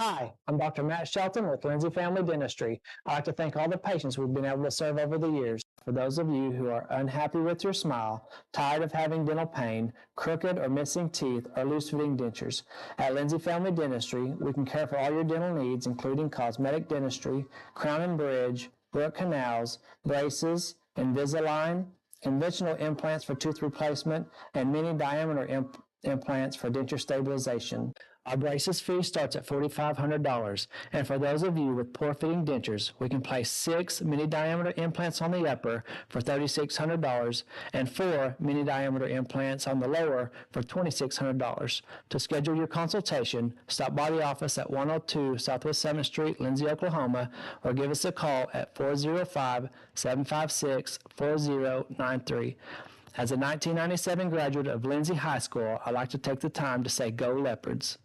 Hi, I'm Dr. Matt Shelton with Lindsay Family Dentistry. I'd like to thank all the patients we've been able to serve over the years. For those of you who are unhappy with your smile, tired of having dental pain, crooked or missing teeth, or loose-fitting dentures, at Lindsay Family Dentistry, we can care for all your dental needs, including cosmetic dentistry, crown and bridge, root canals, braces, Invisalign, conventional implants for tooth replacement, and mini diameter implants for denture stabilization. Our braces fee starts at $4,500, and for those of you with poor-fitting dentures, we can place 6 mini-diameter implants on the upper for $3,600 and 4 mini-diameter implants on the lower for $2,600. To schedule your consultation, stop by the office at 102 Southwest 7th Street, Lindsay, Oklahoma, or give us a call at 405-756-4093. As a 1997 graduate of Lindsay High School, I'd like to take the time to say go Leopards.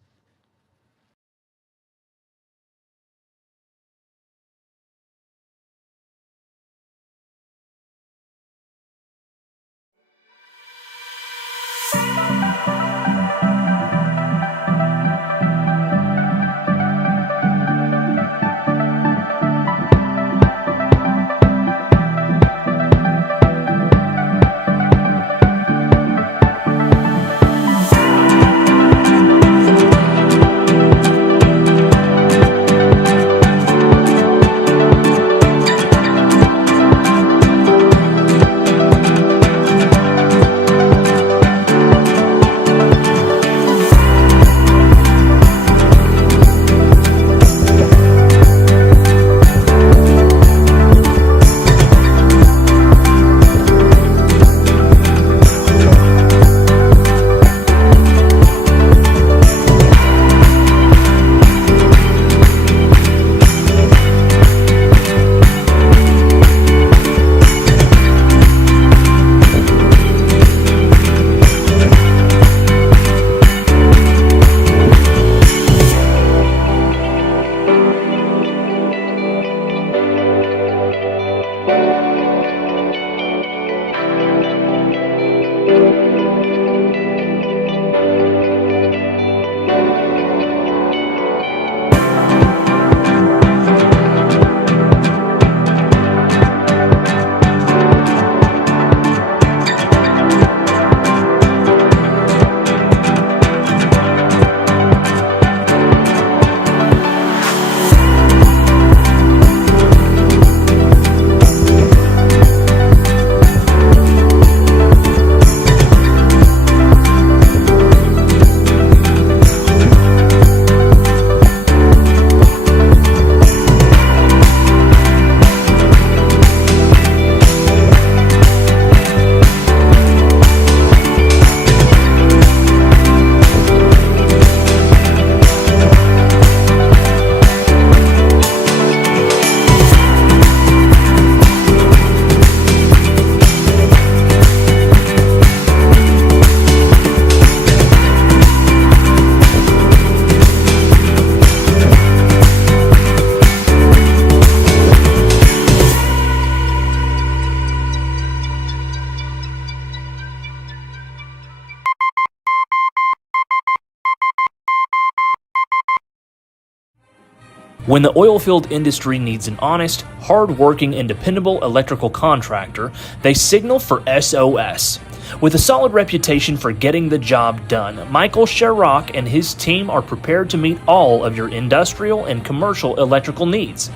When the oilfield industry needs an honest, hard-working, and dependable electrical contractor, they signal for SOS. With a solid reputation for getting the job done, Michael Sherrock and his team are prepared to meet all of your industrial and commercial electrical needs.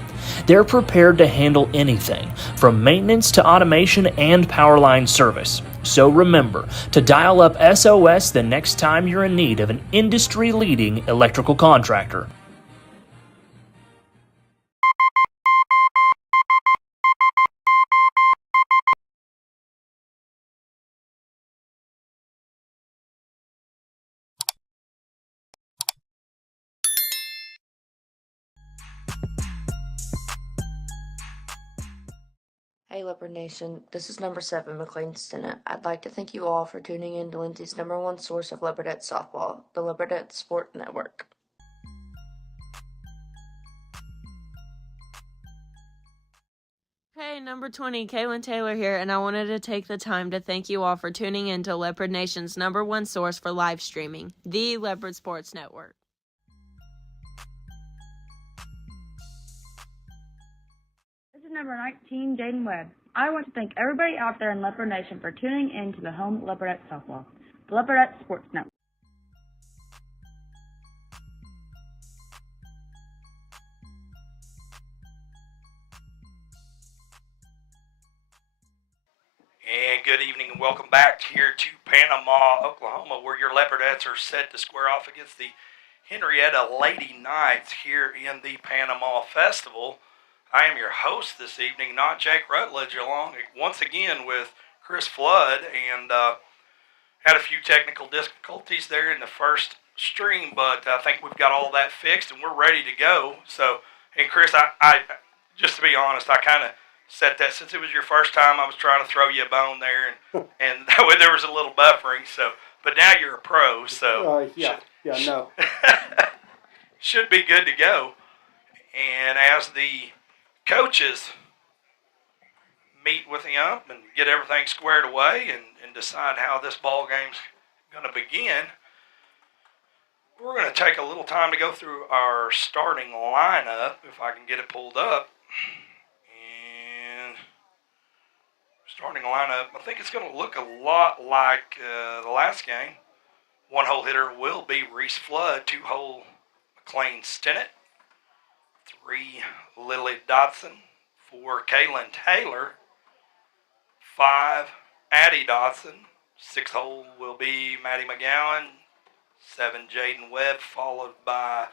They're prepared to handle anything, from maintenance to automation and power line service. So remember to dial up SOS the next time you're in need of an industry-leading electrical contractor. Hey Leopard Nation, this is number 7, McLean Stinnett. I'd like to thank you all for tuning in to Lindsay's #1 source of Leopardette softball, the Leopardette Sport Network. Hey, number 20, Kaylin Taylor here, and I wanted to take the time to thank you all for tuning in to Leopard Nation's #1 source for live streaming, the Leopard Sports Network. is number 19, Jaden Webb. I want to thank everybody out there in Leopard Nation for tuning in to the home Leopardette softball, the Leopardette Sports Network. And good evening and welcome back here to Panama, Oklahoma, where your Leopardettes are set to square off against the Henryetta Lady Knights here in the Panama Festival. I am your host this evening, not Jake Rutledge, along once again with Chris Flood, and had a few technical difficulties there in the first stream, but I think we've got all that fixed and we're ready to go. So, and Chris, I just to be honest, I kind of set that since it was your first time. I was trying to throw you a bone there, and that way there was a little buffering. So, but now you're a pro, so should be good to go. And as the coaches meet with the ump and get everything squared away and decide how this ball game's going to begin, we're going to take a little time to go through our starting lineup, if I can get it pulled up. And starting lineup, I think it's going to look a lot like the last game. One-hole hitter will be Reese Flood, two-hole McLean Stinnett, 3 Lily Dotson, 4 Kaylin Taylor, 5 Addie Dotson, 6-hole will be Maddie McGowan, 7 Jaden Webb, followed by,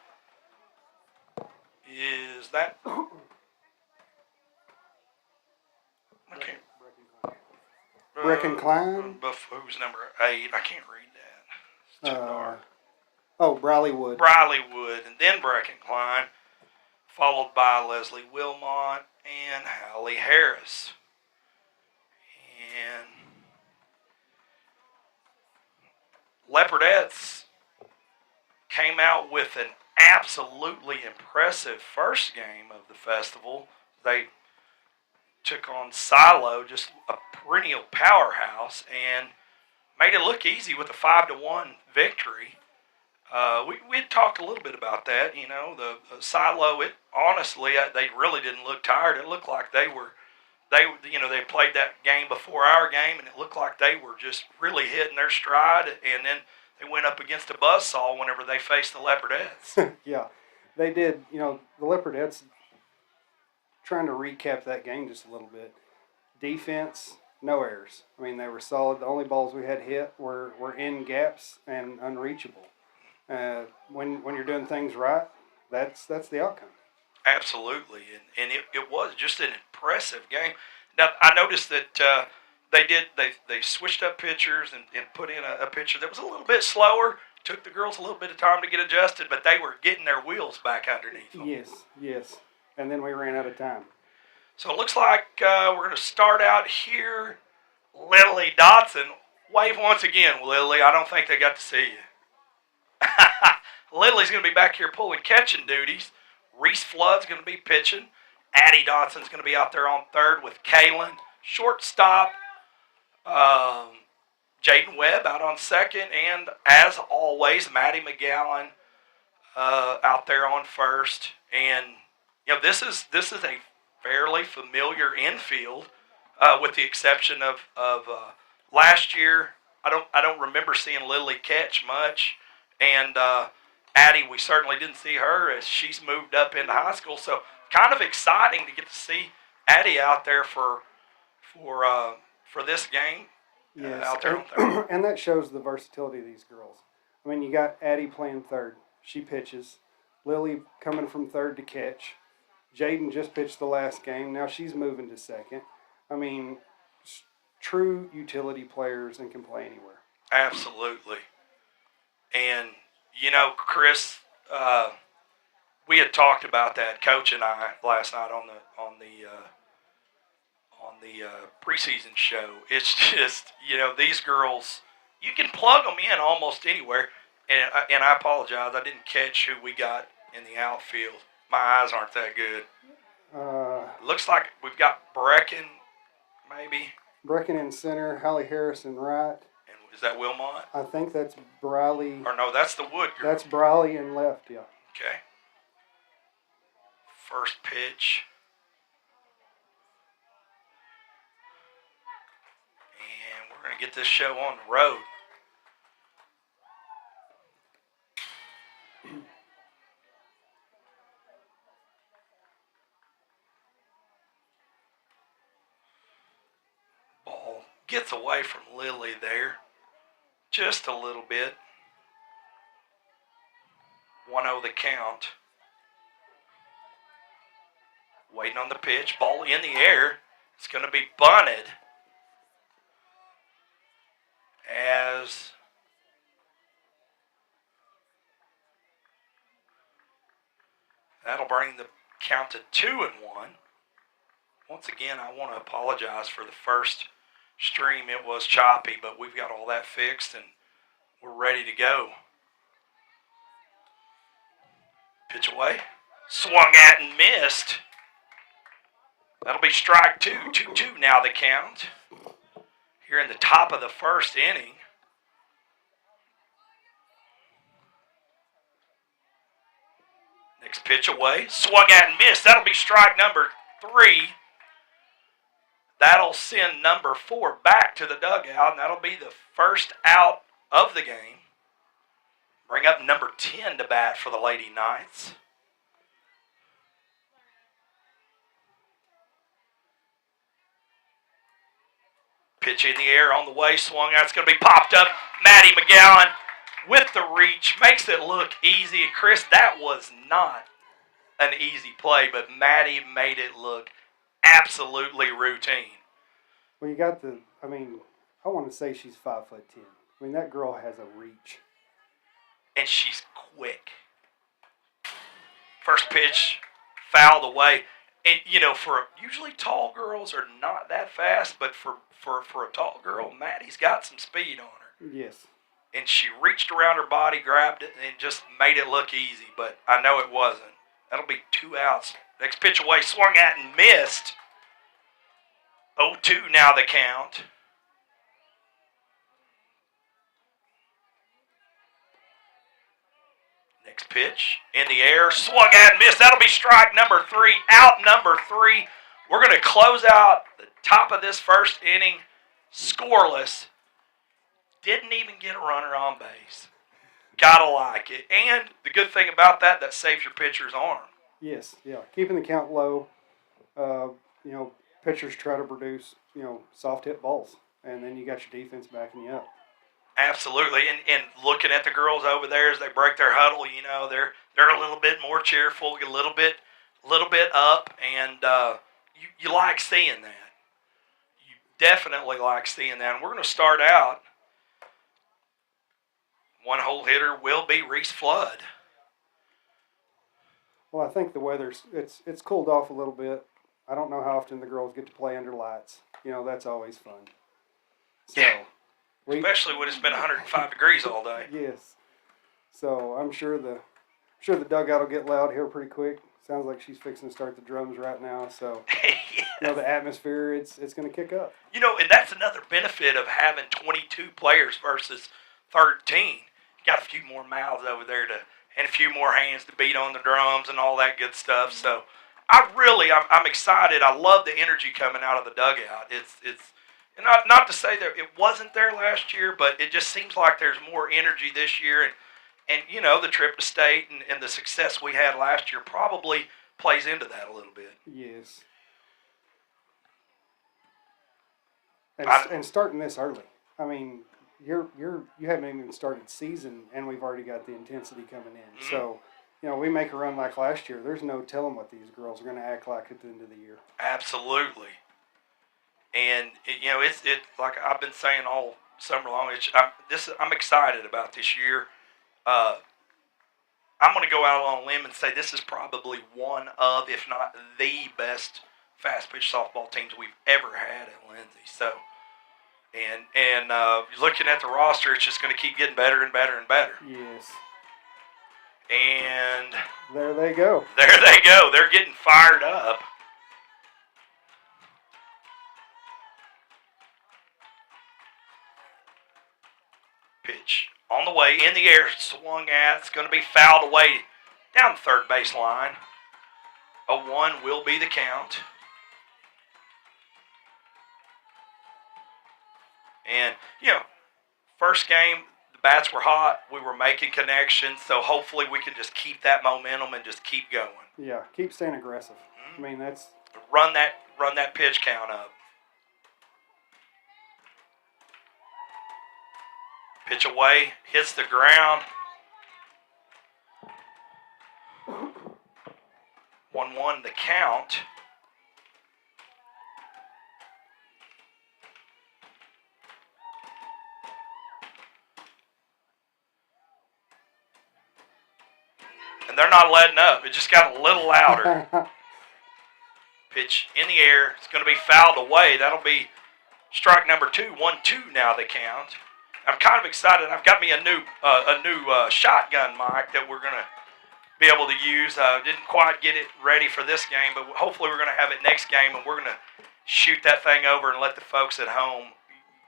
is that? Okay. Brecken Klein? Who's number 8? I can't read that. It's too dark. Briley Wood. Briley Wood, and then Brecken Klein, followed by Leslie Wilmot and Hallie Harris. And Leopardettes came out with an absolutely impressive first game of the festival. They took on Silo, just a perennial powerhouse, and made it look easy with a 5-1 victory. We had talked a little bit about that. You know, the Silo. It honestly, they really didn't look tired. It looked like they played that game before our game, and it looked like they were just really hitting their stride. And then they went up against a buzzsaw whenever they faced the Leopardettes. Yeah, they did. You know, the Leopardettes. Trying to recap that game just a little bit. Defense, no errors. I mean, they were solid. The only balls we had hit were in gaps and unreachable. When you're doing things right, that's the outcome. Absolutely, and it was just an impressive game. Now I noticed that they switched up pitchers and put in a pitcher that was a little bit slower. Took the girls a little bit of time to get adjusted, but they were getting their wheels back underneath them. Yes. And then we ran out of time. So it looks like we're going to start out here. Lily Dotson. Wave once again, Lily. I don't think they got to see you. Lily's going to be back here pulling catching duties. Reese Flood's going to be pitching. Addie Dotson's going to be out there on third with Kaylin. Shortstop, Jaden Webb out on second. And as always, Maddie McGowan out there on first. And you know, this is a fairly familiar infield, with the exception of last year. I don't remember seeing Lily catch much, and Addie, we certainly didn't see her as she's moved up into high school. So kind of exciting to get to see Addie out there for this game. Yes, out there on third. And that shows the versatility of these girls. I mean, you got Addie playing third. She pitches. Lily coming from third to catch. Jaden just pitched the last game. Now she's moving to second. I mean, true utility players and can play anywhere. Absolutely. And, you know, Chris, we had talked about that, Coach and I, last night on the preseason show. It's just, you know, these girls, you can plug them in almost anywhere. And I apologize, I didn't catch who we got in the outfield. My eyes aren't that good. Looks like we've got Brecken, maybe. Brecken in center, Hallie Harris in right. And is that Wilmot? I think that's Briley. Or no, that's the Wood girl. That's Briley in left, yeah. Okay. First pitch. to get this show on the road. Ball gets away from Lily there just a little bit. 1-0 the count. Waiting on the pitch. Ball in the air. It's going to be bunted as that'll bring the count to 2-1. Once again, I want to apologize for the first stream. It was choppy, but we've got all that fixed and we're ready to go. Pitch away. Swung at and missed. That'll be strike 2. 2-2 now the count. Here in the top of the first inning. Next pitch away. Swung at and missed. That'll be strike number 3. That'll send number 4 back to the dugout, and that'll be the first out of the game. Bring up number 10 to bat for the Lady Knights. Pitch in the air on the way, swung out. It's going to be popped up. Maddie McGowan with the reach makes it look easy. And Chris, that was not an easy play, but Maddie made it look absolutely routine. Well, you got I want to say she's 5'10". I mean, that girl has a reach. And she's quick. First pitch, fouled away. And, usually tall girls are not that fast, but for a tall girl, Maddie's got some speed on her. Yes. And she reached around her body, grabbed it, and just made it look easy. But I know it wasn't. That'll be 2 outs. Next pitch away, swung at and missed. 0-2 now the count. Next pitch in the air, swung at and missed. That'll be strike number 3, out number 3. We're going to close out the top of this first inning scoreless. Didn't even get a runner on base. Gotta like it. And the good thing about that saves your pitcher's arm. Yes, yeah. Keeping the count low. Pitchers try to produce, soft hit balls. And then you got your defense backing you up. Absolutely. And looking at the girls over there as they break their huddle, they're a little bit more cheerful, a little bit up, and you like seeing that. You definitely like seeing that. And we're going to start out. One hole hitter will be Reese Flood. Well, I think the weather's it's cooled off a little bit. I don't know how often the girls get to play under lights. That's always fun. So, yeah. Especially when it's been 105 degrees all day. Yes. So I'm sure the dugout will get loud here pretty quick. Sounds like she's fixing to start the drums right now. So yes. The atmosphere it's going to kick up. And that's another benefit of having 22 players versus 13. Got a few more mouths over there and a few more hands to beat on the drums and all that good stuff. So I'm excited. I love the energy coming out of the dugout. It's not to say that it wasn't there last year, but it just seems like there's more energy this year. And the trip to state and the success we had last year probably plays into that a little bit. Yes. And starting this early. I mean, you haven't even started season, and we've already got the intensity coming in. Mm-hmm. So, we make a run like last year. There's no telling what these girls are going to act like at the end of the year. Absolutely. And it's like I've been saying all summer long. I'm excited about this year. I'm going to go out on a limb and say this is probably one of, if not the best fast pitch softball teams we've ever had at Lindsay. So. And looking at the roster, it's just going to keep getting better and better and better. Yes. And there they go. There they go. They're getting fired up. Pitch on the way, in the air, swung at. It's going to be fouled away down the third base line. 0-1 will be the count. And, first game, the bats were hot. We were making connections. So hopefully we can just keep that momentum and just keep going. Yeah, keep staying aggressive. I mean, that's... Run that pitch count up. Pitch away, hits the ground. 1-1 the count. And they're not letting up. It just got a little louder. Pitch in the air. It's going to be fouled away. That'll be strike number 2. 1-2 now the count. I'm kind of excited. I've got me a new shotgun mic that we're going to be able to use. Didn't quite get it ready for this game, but hopefully we're going to have it next game, and we're going to shoot that thing over and let the folks at home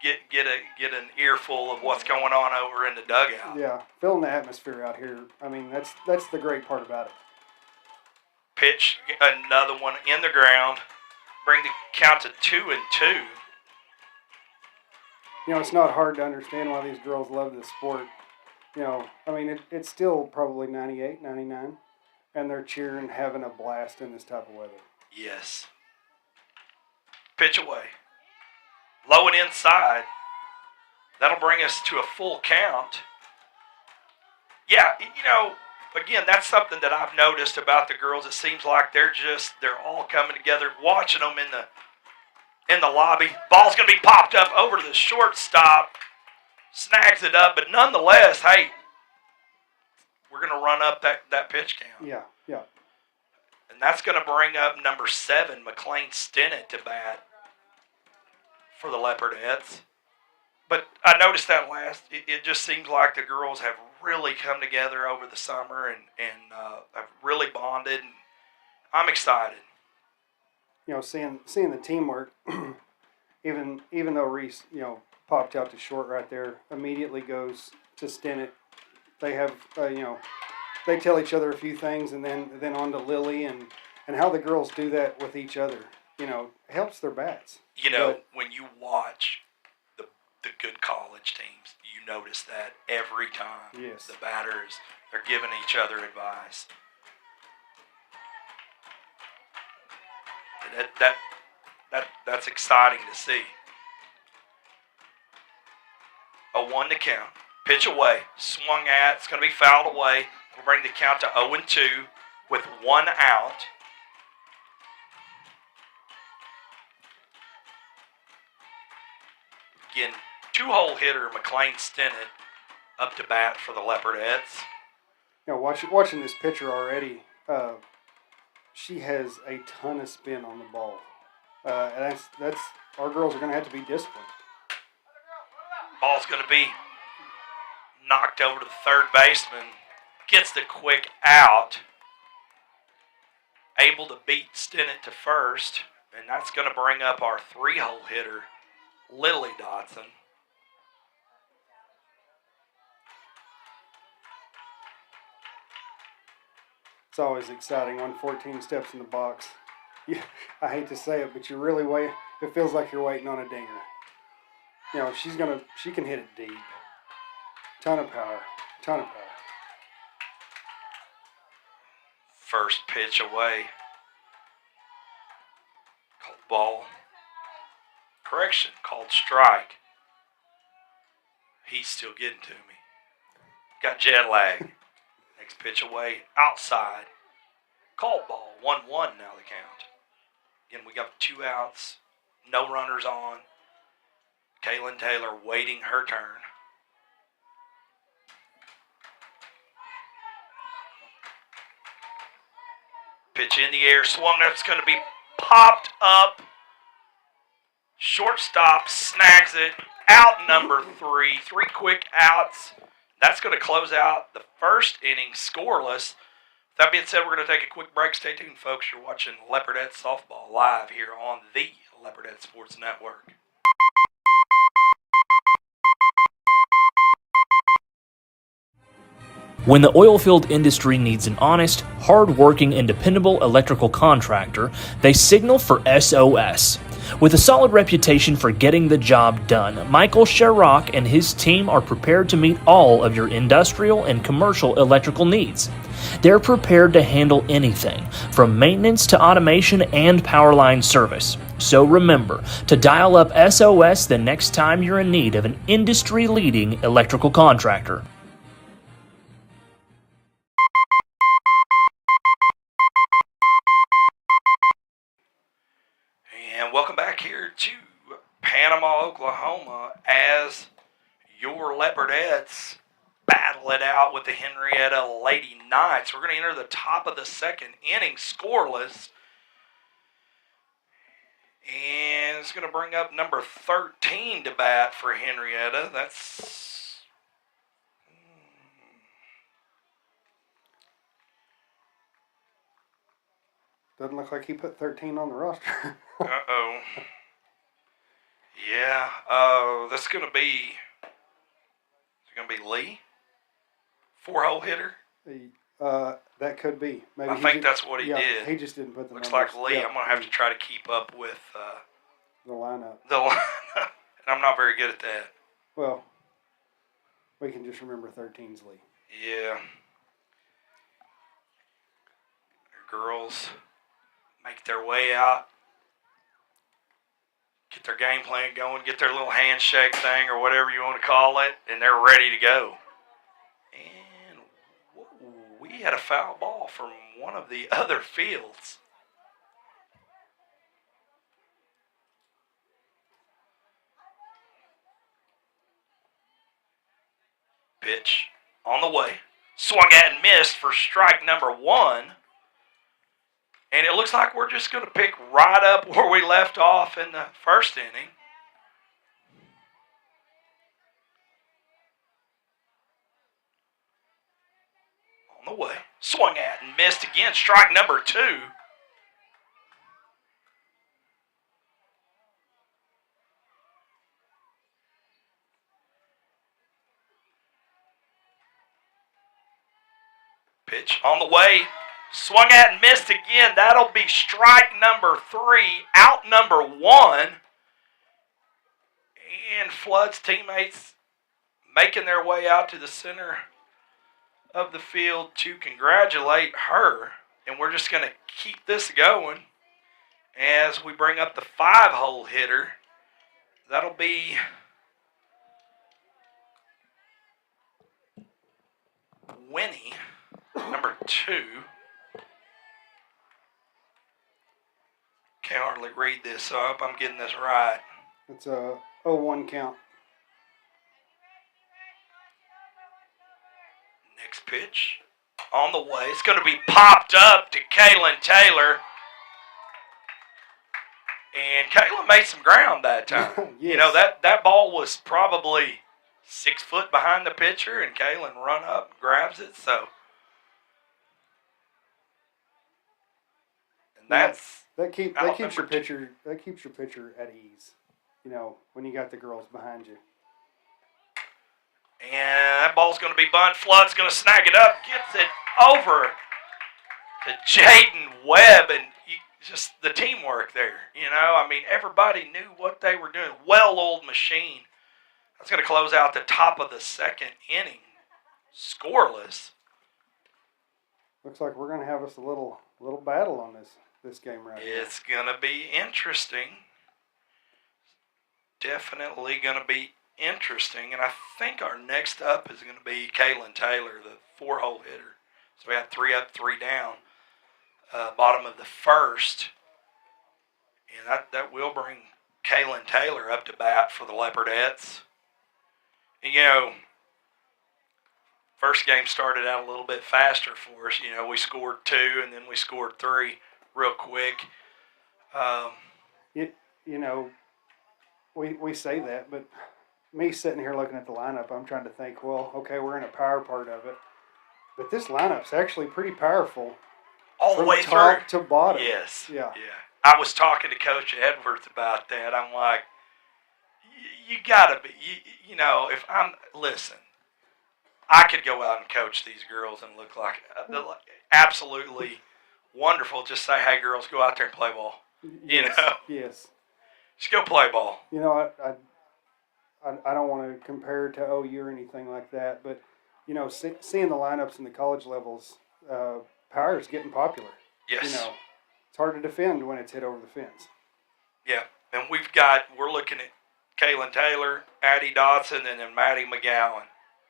get an earful of what's going on over in the dugout. Yeah, feeling the atmosphere out here. I mean, that's the great part about it. Pitch, another one in the ground. Bring the count to 2-2. It's not hard to understand why these girls love this sport. I mean, it's still probably 98, 99, and they're cheering, having a blast in this type of weather. Yes. Pitch away. Low and inside. That'll bring us to a full count. Yeah, again, that's something that I've noticed about the girls. It seems like they're all coming together, watching them in the lobby. Ball's going to be popped up over to the shortstop. Snags it up, but nonetheless, hey, we're going to run up that pitch count. Yeah. And that's going to bring up number 7, McLean Stinnett, to bat for the Leopardettes. But I noticed that it just seems like the girls have really come together over the summer and have really bonded. And I'm excited. Seeing the teamwork, even though Reese, popped out to short right there, immediately goes to Stinnett. They have, they tell each other a few things, and then on to Lily, and how the girls do that with each other, helps their bats. When you watch the good college teams, you notice that every time. Yes. The batters, they're giving each other advice. That's exciting to see. A 1 to count. Pitch away. Swung at. It's going to be fouled away. We'll bring the count to 0-2 with 1 out. Again, 2-hole hitter McLean Stinnett up to bat for the Leopardettes. Watching this pitcher already, she has a ton of spin on the ball. And that's our girls are going to have to be disciplined. Ball's going to be knocked over to the third baseman. Gets the quick out. Able to beat Stinnett to first. And that's going to bring up our 3-hole hitter, Lily Dotson. It's always exciting on 14 steps in the box. I hate to say it, but you really wait. It feels like you're waiting on a dinger. She can hit it deep. Ton of power. First pitch away. Called ball. Correction, called strike. He's still getting to me. Got jet lag. Next pitch away, outside. Called ball, 1-1 now the count. Again, we got 2 outs, no runners on. Kaylin Taylor waiting her turn. Pitch in the air, swung. That's going to be popped up. Shortstop snags it. Out number 3. 3 quick outs. That's going to close out the first inning scoreless. That being said, we're going to take a quick break. Stay tuned, folks. You're watching Leopardettes softball live here on the Leopardette Sports Network. When the oilfield industry needs an honest, hard-working, and dependable electrical contractor, they signal for SOS. With a solid reputation for getting the job done, Michael Sherrock and his team are prepared to meet all of your industrial and commercial electrical needs. They're prepared to handle anything, from maintenance to automation and power line service. So remember to dial up SOS the next time you're in need of an industry-leading electrical contractor. And welcome back here to Panama, Oklahoma, as your Leopardettes battle it out with the Henryetta Lady Knights. We're going to enter the top of the second inning scoreless. And it's going to bring up number 13 to bat for Henryetta. Doesn't look like he put 13 on the roster. Uh-oh. Yeah. That's going to be... Is it going to be Lee? 4-hole hitter? That could be. Maybe I think that's what he did. He just didn't put the Looks numbers. like Lee. Yeah, I'm going to have to try to keep up with the lineup. the lineup. And I'm not very good at that. Well, we can just remember 13's Lee. Yeah. The girls make their way out, get their game plan going, get their little handshake thing or whatever you want to call it, and they're ready to go. And we had a foul ball from one of the other fields. Pitch on the way. Swung at and missed for strike number 1. And it looks like we're just going to pick right up where we left off in the first inning. On the way. Swung at and missed again. Strike number 2. Pitch on the way. Swung at and missed again. That'll be strike number 3, out number 1. And Flood's teammates making their way out to the center of the field to congratulate her. And we're just going to keep this going as we bring up the 5-hole hitter. That'll be Winnie, number 2. Can't hardly read this, so I hope I'm getting this right. It's a 0-1 count. Next pitch on the way. It's going to be popped up to Kaylin Taylor. And Kaylin made some ground that time. Yes. You know, that ball was probably 6 foot behind the pitcher, and Kaylin run up and grabs it. So, and that's... That keeps your pitcher at ease. You know, when you got the girls behind you. And that ball's going to be bunt. Flood's going to snag it up, gets it over to Jaden Webb, and just the teamwork there. You know, I mean, everybody knew what they were doing. Well-oiled machine. That's going to close out the top of the second inning, scoreless. Looks like we're going to have us a little battle on this game right here. It's going to be interesting. Definitely going to be interesting. And I think our next up is going to be Kaylin Taylor, the 4-hole hitter. So we have 3 up, 3 down, bottom of the first. And that will bring Kaylin Taylor up to bat for the Leopardettes. And, you know, first game started out a little bit faster for us. You know, we scored 2 and then we scored 3 real quick. You know, we say that, but me sitting here looking at the lineup, I'm trying to think, well, okay, we're in a power part of it. But this lineup's actually pretty powerful. All the way top through. to bottom. Yes. Yeah. I was talking to Coach Edwards about that. I'm like, you got to be, you know, listen, I could go out and coach these girls and look like absolutely wonderful. Just say, hey, girls, go out there and play ball. Yes. You know? Yes. Just go play ball. You know, I don't want to compare to OU or anything like that, but you know, seeing the lineups in the college levels, power is getting popular. Yes. You know, it's hard to defend when it's hit over the fence. Yeah. And we're looking at Kaylin Taylor, Addie Dodson, and then Maddie McGowan.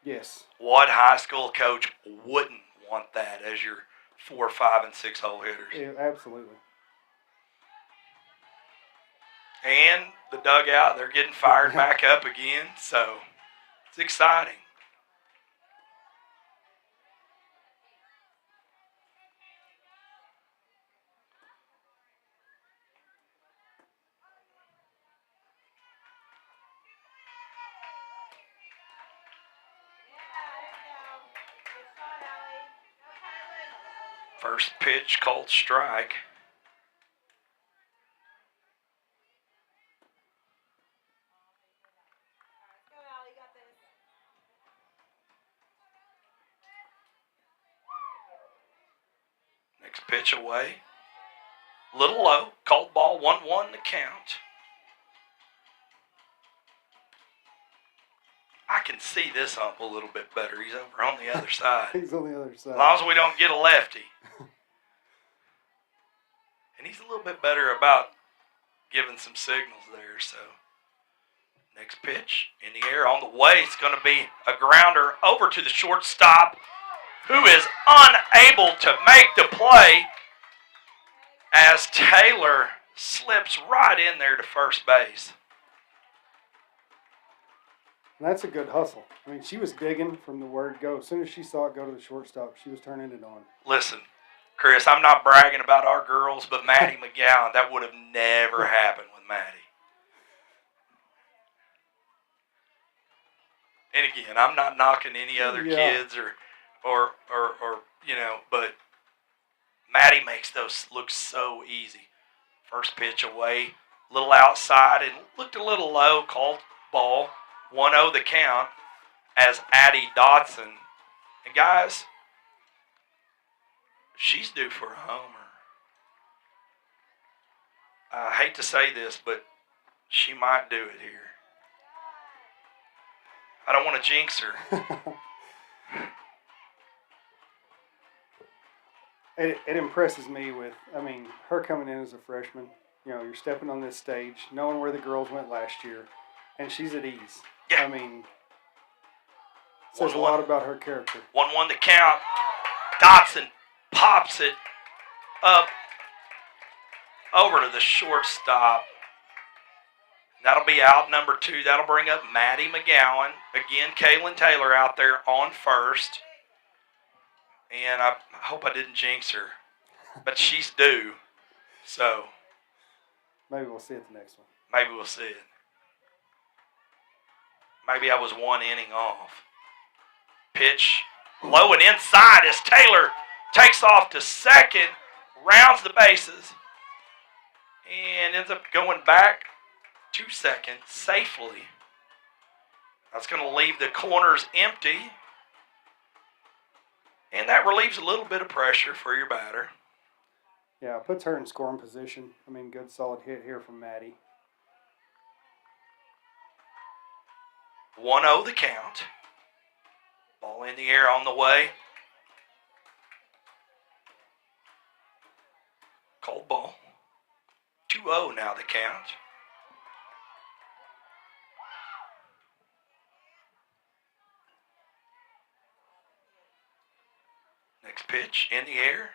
Yes. What high school coach wouldn't want that as your 4, 5, and 6 hole hitters? Yeah, absolutely. And the dugout, they're getting fired back up again, so it's exciting. First pitch, called strike. Next pitch away. Little low, called ball, 1-1 the count. I can see this ump a little bit better. He's over on the other side. He's on the other side. As long as we don't get a lefty. And he's a little bit better about giving some signals there. So next pitch in the air on the way. It's going to be a grounder over to the shortstop, who is unable to make the play as Taylor slips right in there to first base. And that's a good hustle. I mean, she was digging from the word go. As soon as she saw it go to the shortstop, she was turning it on. Listen, Chris, I'm not bragging about our girls, but Maddie McGowan, that would have never happened with Maddie. And again, I'm not knocking any other kids or you know, but Maddie makes those look so easy. First pitch away, little outside, and looked a little low, called ball. 1-0 the count as Addie Dodson. And guys, she's due for a homer. I hate to say this, but she might do it here. I don't want to jinx her. It impresses me with, I mean, her coming in as a freshman. You know, you're stepping on this stage, knowing where the girls went last year, and she's at ease. Yeah. I mean, says a lot about her character. 1-1 the count. Dotson pops it up over to the shortstop. That'll be out number 2. That'll bring up Maddie McGowan. Again, Kaylin Taylor out there on first. And I hope I didn't jinx her. But she's due. So maybe we'll see it the next one. maybe we'll see it. Maybe I was 1 inning off. Pitch low and inside as Taylor takes off to second, rounds the bases, and ends up going back to second safely. That's going to leave the corners empty, and that relieves a little bit of pressure for your batter. Yeah, it puts her in scoring position. I mean, good solid hit here from Maddie. 1-0 the count. Ball in the air on the way. Cold ball. 2-0 now the count. Next pitch in the air.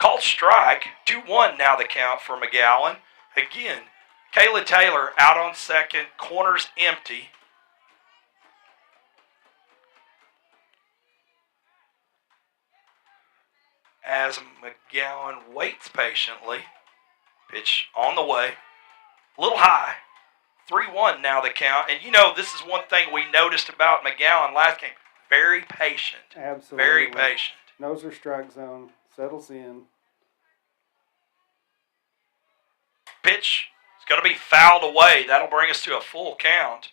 Called strike. 2-1 now the count for McGowan. Again, Kayla Taylor out on second. Corners empty. As McGowan waits patiently. Pitch on the way. A little high. 3-1 now the count. And you know, this is one thing we noticed about McGowan last game. Very patient. Absolutely. Very patient. Knows her strike zone. Settles in. Pitch is going to be fouled away. That'll bring us to a full count.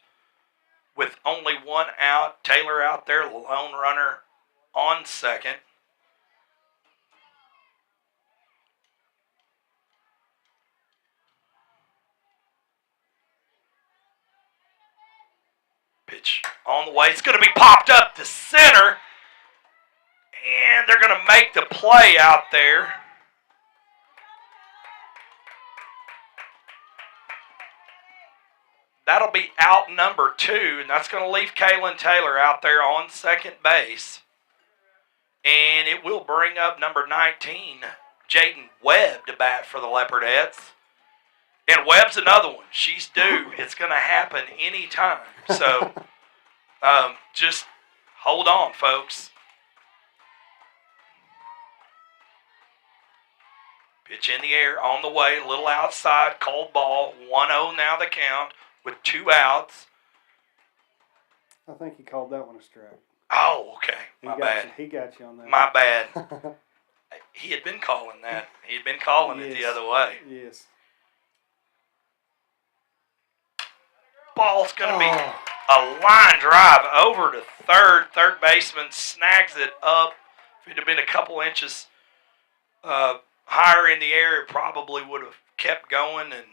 With only 1 out. Taylor out there. Lone runner on second. Pitch on the way. It's going to be popped up to center. And they're going to make the play out there. That'll be out number 2, and that's going to leave Kaylin Taylor out there on second base. And it will bring up number 19, Jaden Webb, to bat for the Leopardettes. And Webb's another one. She's due. It's going to happen anytime. So just hold on, folks. Pitch in the air, on the way, a little outside, cold ball, 1-0 now the count with 2 outs. I think he called that one a strike. Oh, okay. My bad. He got you on that. My bad. He had been calling that. He had been calling it the other way. Yes. Ball's going to be a line drive over to third. Third baseman snags it up. If it had been a couple inches higher in the air, it probably would have kept going, and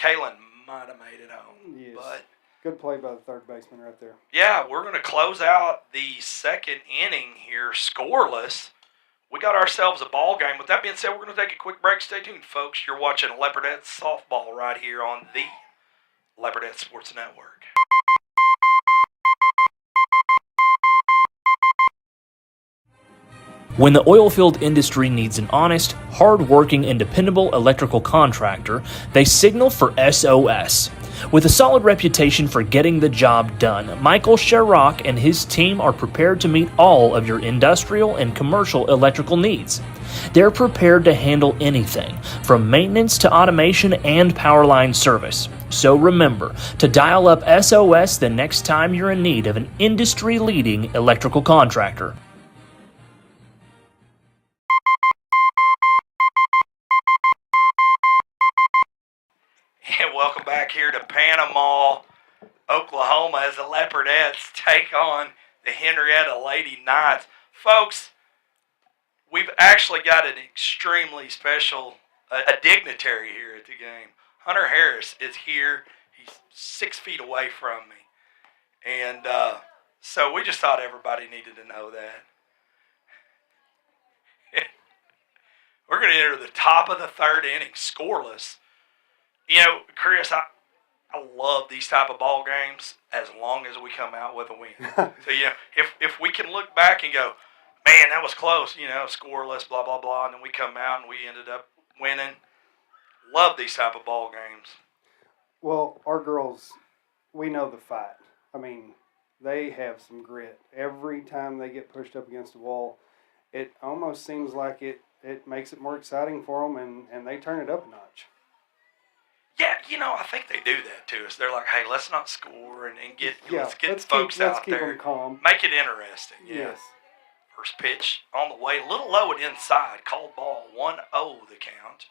Kaylin might have made it home. Yes. But good play by the third baseman right there. yeah, we're going to close out the second inning here scoreless. We got ourselves a ball game. With that being said, we're going to take a quick break. Stay tuned, folks. You're watching Leopardettes softball right here on the Leopardette Sports Network. When the oilfield industry needs an honest, hard-working, and dependable electrical contractor, they signal for SOS. With a solid reputation for getting the job done, Michael Sherrock and his team are prepared to meet all of your industrial and commercial electrical needs. They're prepared to handle anything, from maintenance to automation and power line service. So remember to dial up SOS the next time you're in need of an industry-leading electrical contractor. And welcome back here to Panama, Oklahoma, as the Leopardettes take on the Henryetta Lady Knights. Folks, we've actually got an extremely special, a dignitary here at the game. Hunter Harris is here. He's 6 feet away from me. And so we just thought everybody needed to know that. We're going to enter the top of the third inning, scoreless. You know, Chris, I love these type of ball games as long as we come out with a win. So, you know, if we can look back and go, man, that was close, you know, scoreless, blah, blah, blah, and then we come out and we ended up winning. Love these type of ball games. Well, our girls, we know the fight. I mean, they have some grit. Every time they get pushed up against the wall, it almost seems like it makes it more exciting for them, and they turn it up a notch. Yeah, you know, I think they do that to us. They're like, hey, let's not score and let's get folks let's out keep there. Them calm. Make it interesting. Yeah. Yes. First pitch on the way, a little low and inside. Called ball, 1-0 the count.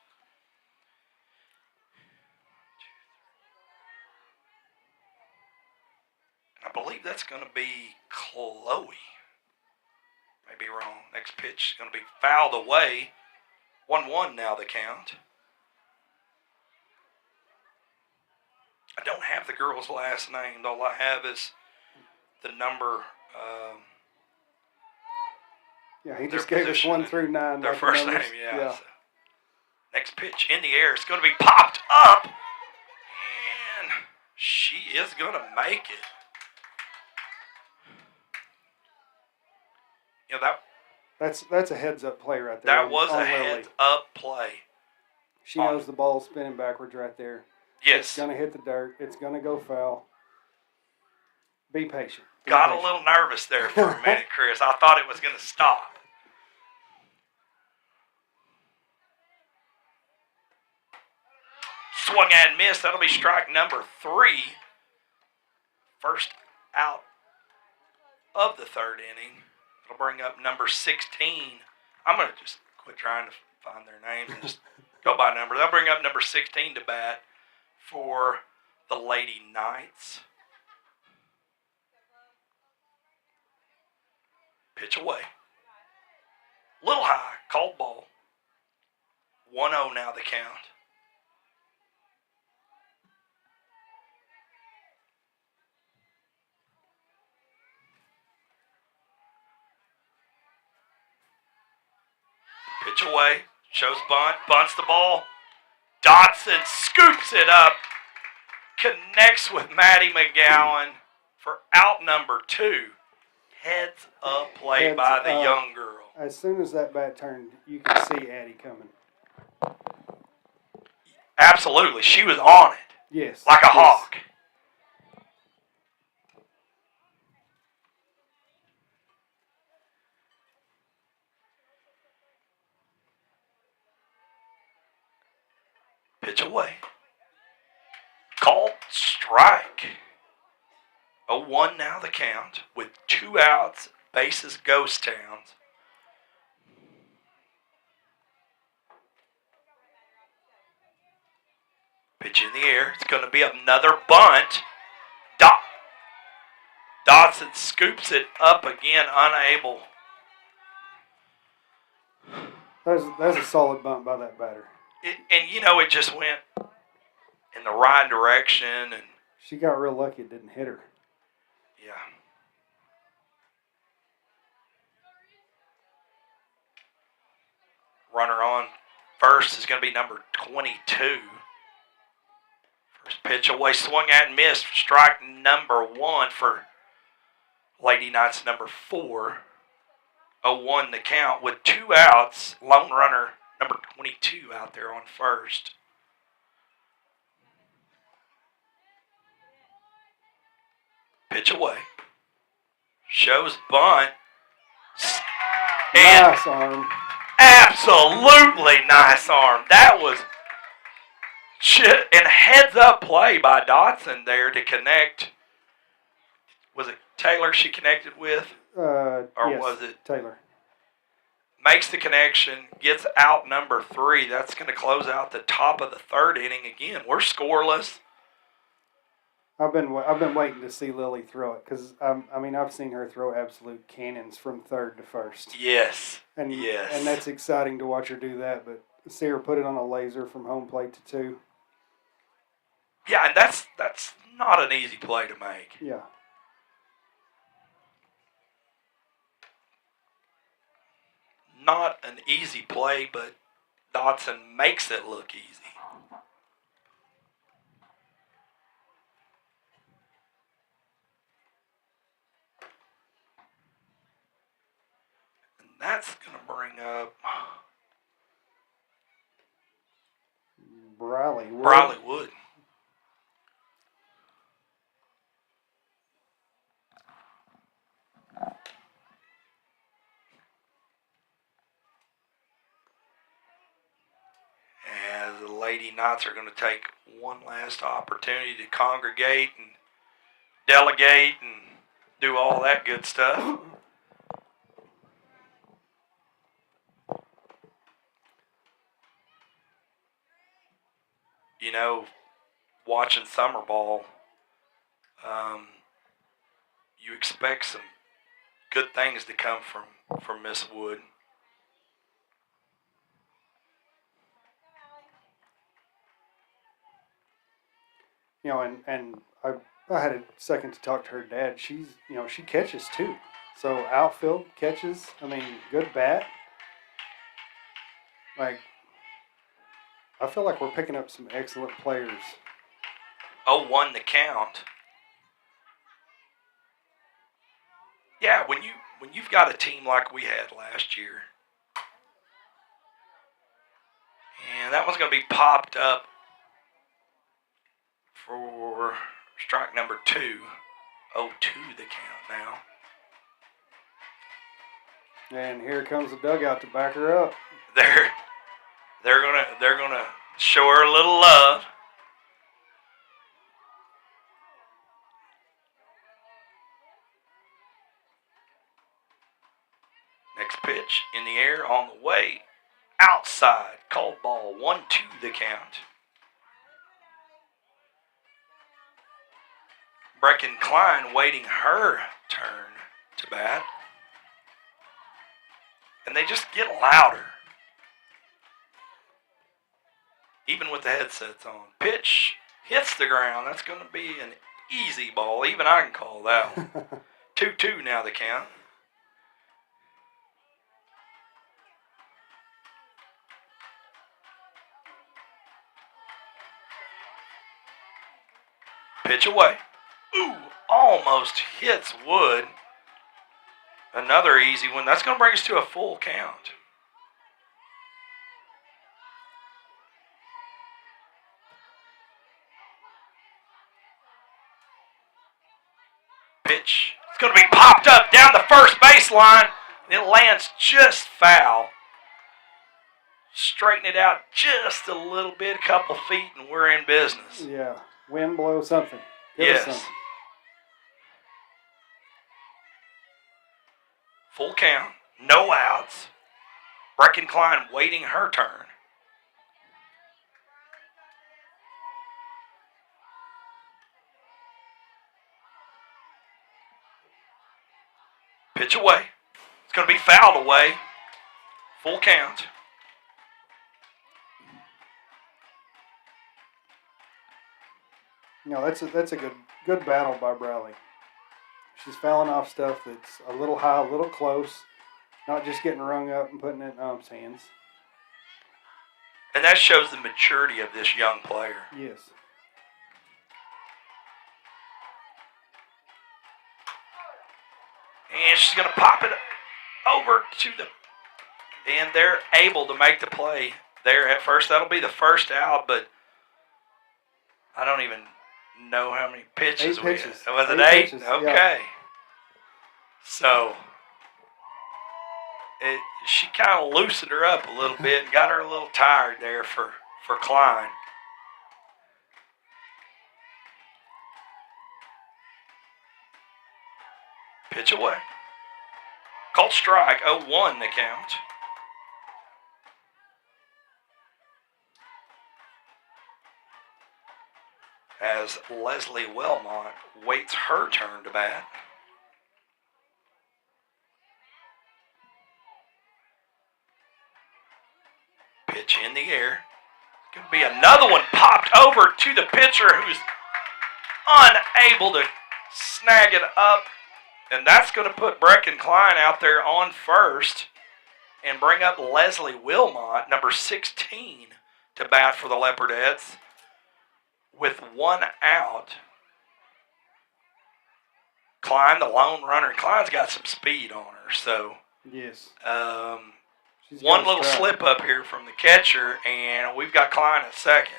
I believe that's going to be Chloe. May be wrong. Next pitch is going to be fouled away. 1-1 now the count. I don't have the girl's last name. All I have is the number. Yeah, he just gave us 1 through 9. Their like first numbers. name, yeah. So next pitch in the air. It's going to be popped up. And she is going to make it. You know, That's a heads-up play right there. that was a heads-up play. She knows the ball's spinning backwards right there. Yes. It's going to hit the dirt. It's going to go foul. Be patient. Got a little nervous there for a minute, Chris. I thought it was going to stop. Swung and missed. That'll be strike number 3. First out of the third inning. It'll bring up number 16. I'm going to just quit trying to find their names and just go by number. They'll bring up number 16 to bat for the Lady Knights. Pitch away. Little high, called ball. 1-0 now the count. Pitch away. Shows bunt. Bunts the ball. Dotson scoops it up. Connects with Maddie McGowan for out number 2. Heads up play Heads by the up. young girl. As soon as that bat turned, you could see Addie coming. Absolutely. She was on it. Yes. Like a yes. hawk. Pitch away. Called strike. 0-1 now the count with 2 outs. Bases ghost towns. Pitch in the air. It's going to be another bunt. Dotson scoops it up again, unable. That's a solid bunt by that batter. It just went in the right direction. And She got real lucky it didn't hit her. yeah. Runner on first is going to be number 22. First pitch away, swung at and missed. Strike number 1 for Lady Knights number 4. 0-1 the count with 2 outs. Lone runner number 22 out there on first. Pitch away. Shows bunt. And Nice arm. absolutely nice arm. That was shit. And heads up play by Dotson there to connect. Was it Taylor she connected with? Or yes, was it Taylor? Makes the connection, gets out number 3. That's going to close out the top of the 3rd inning again. We're scoreless. I've been waiting to see Lily throw it because I've seen her throw absolute cannons from 3rd to 1st. Yes. And yes. and that's exciting to watch her do that. But see her put it on a laser from home plate to 2. Yeah, and that's not an easy play to make. Yeah. Not an easy play, but Dotson makes it look easy. And that's going to bring up Briley Wood. As the Lady Knights are going to take one last opportunity to congregate and delegate and do all that good stuff. Watching summer ball, you expect some good things to come from Miss Wood. And I had a second to talk to her dad. She catches too. So outfield catches. Good bat. I feel like we're picking up some excellent players. 0-1 the count. Yeah, when you've got a team like we had last year, and that one's going to be popped up for strike number 2. 0-2 the count now. And here comes the dugout to back her up. They're gonna show her a little love. Next pitch in the air on the way. Outside. Called ball. 1-2 the count. Brecken Klein waiting her turn to bat. And they just get louder. Even with the headsets on. Pitch hits the ground. That's going to be an easy ball. Even I can call that one. 2-2 now the count. Pitch away. Ooh, almost hits Wood. Another easy one. That's going to bring us to a full count. Pitch. It's going to be popped up down the first baseline. It lands just foul. Straighten it out just a little bit, a couple feet, and we're in business. Yeah. Wind blow something. Give us Yes. something. Full count. No outs. Breckenkline waiting her turn. Pitch away. It's going to be fouled away. Full count. No, that's a good battle by Bradley. She's fouling off stuff that's a little high, a little close, not just getting rung up and putting it in ump's hands. And that shows the maturity of this young player. Yes. And she's going to pop it over to the... And they're able to make the play there at first. That'll be the first out, but I don't even know how many pitches 8 we pitches. had. Was it 8 8? pitches, Okay. yeah. So she kind of loosened her up a little bit and got her a little tired there for Klein. Pitch away. Called strike, 0-1 the count. As Leslie Wilmot waits her turn to bat. Pitch in the air. Going to be another one popped over to the pitcher who's unable to snag it up. And that's going to put Breckenkline out there on first and bring up Leslie Wilmot, number 16, to bat for the Leopardettes with 1 out. Klein, the lone runner. Klein's got some speed on her, so Yes. She's one got a little strike. slip up here from the catcher, and we've got Klein at second.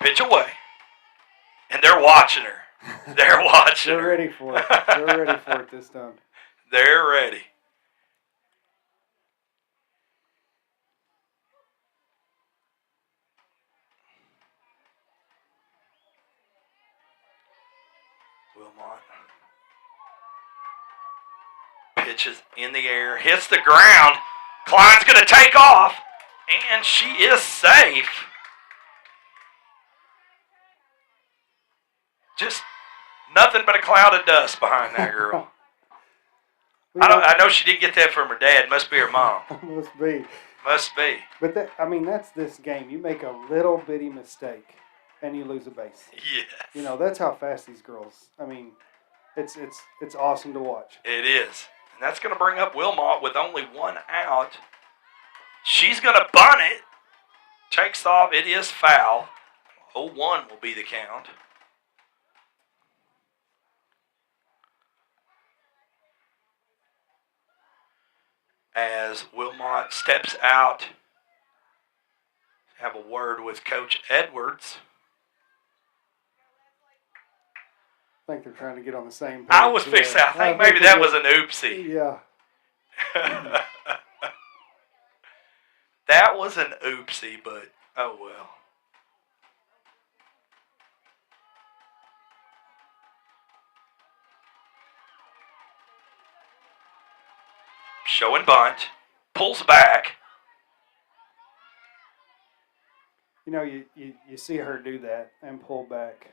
Pitch away. And they're watching her. They're watching They're her. ready for it. They're ready for it this time. They're ready. Wilmot. Pitches in the air. Hits the ground. Klein's going to take off. And she is safe. Just nothing but a cloud of dust behind that girl. I know she didn't get that from her dad. Must be her mom. Must be. Must be. But that's this game. You make a little bitty mistake, and you lose a base. Yes. That's how fast these girls. It's awesome to watch. It is. And that's going to bring up Wilmot with only 1 out. She's going to bunt it. Takes off. It is foul. 0-1 will be the count. As Wilmot steps out, have a word with Coach Edwards. I think they're trying to get on the same page. I was fixing. I think maybe that was an oopsie. Yeah. That was an oopsie, but oh well. Showing bunt, pulls back. You see her do that and pull back,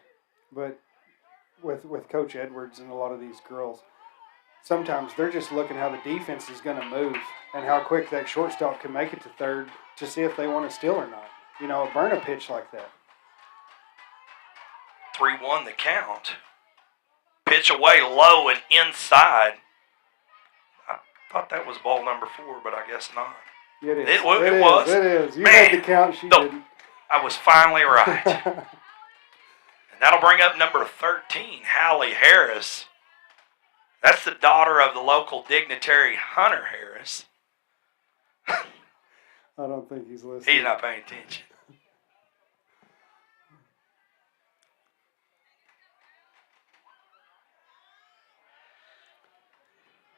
but with Coach Edwards and a lot of these girls, sometimes they're just looking how the defense is going to move and how quick that shortstop can make it to third to see if they want to steal or not. Burn a pitch like that. 3-1 the count. Pitch away low and inside. thought that was ball number 4, but I guess not. It is. It was. It is. You Man, had the count. She no. didn't. I was finally right. And that'll bring up number 13, Hallie Harris. That's the daughter of the local dignitary Hunter Harris. I don't think he's listening. He's not paying attention.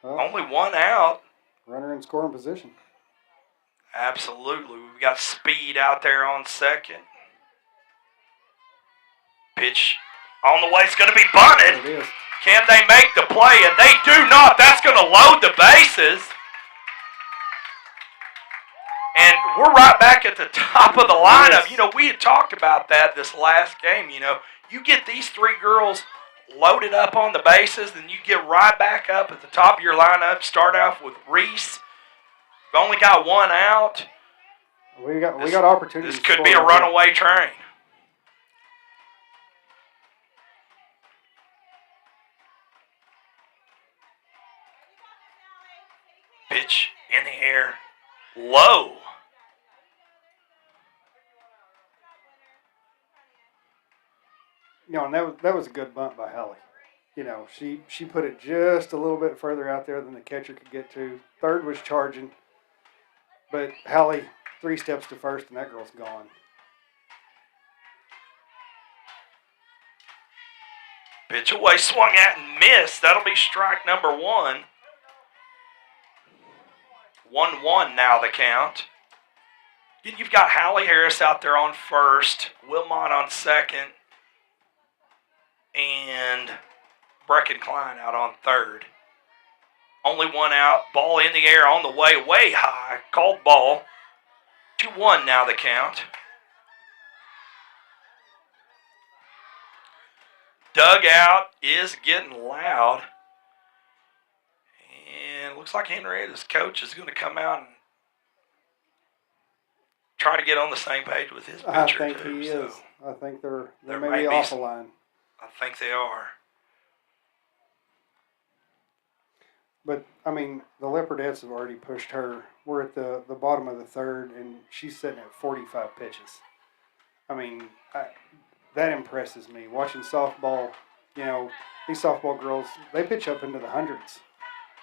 Well, Only one out. runner in scoring position. Absolutely. We've got speed out there on second. Pitch on the way. It's going to be bunted. There it is. Can they make the play? And they do not. That's going to load the bases. And we're right back at the top of the lineup. You know, we had talked about that this last game. You know, you get these 3 girls loaded up on the bases, then you get right back up at the top of your lineup. Start off with Reese. We've only got 1 out. We got opportunities. This could be a runaway train. Pitch in the air, low. You know, and that was a good bunt by Hallie. You know, she put it just a little bit further out there than the catcher could get to. Third was charging, but Hallie 3 steps to first, and that girl's gone. Pitch away, swung at and missed. That'll be strike number 1. 1-1 now the count. You've got Hallie Harris out there on first, Wilmot on second, and Brecken Klein out on third. Only 1 out. Ball in the air on the way high. Called ball. 2-1 now the count. Dugout is getting loud. And looks like Henrietta's coach is going to come out and try to get on the same page with his pitcher. I think too, he so is. I think they're there maybe may be off the some- line. I think they are. But, I mean, the Leopardettes have already pushed her. We're at the bottom of the third, and she's sitting at 45 pitches. I mean, that impresses me. Watching softball, you know, these softball girls, they pitch up into the hundreds,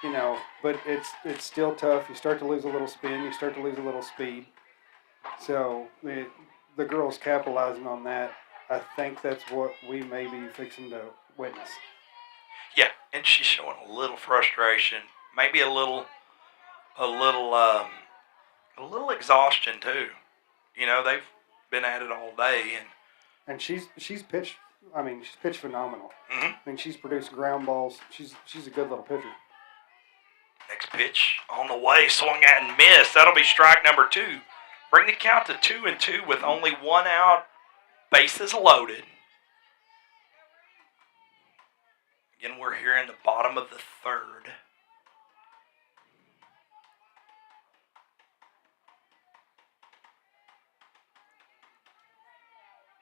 you know, but it's still tough. You start to lose a little spin. You start to lose a little speed. So the girls capitalizing on that, I think that's what we may be fixing to witness. Yeah, and she's showing a little frustration, maybe a little exhaustion too. You know, they've been at it all day, And she's pitched. I mean, she's pitched phenomenal. Mhm. I mean, she's produced ground balls. She's a good little pitcher. next pitch on the way, swung at and missed. That'll be strike number 2. Bring the count to 2-2 with only 1 out. Bases loaded. Again, we're here in the bottom of the third.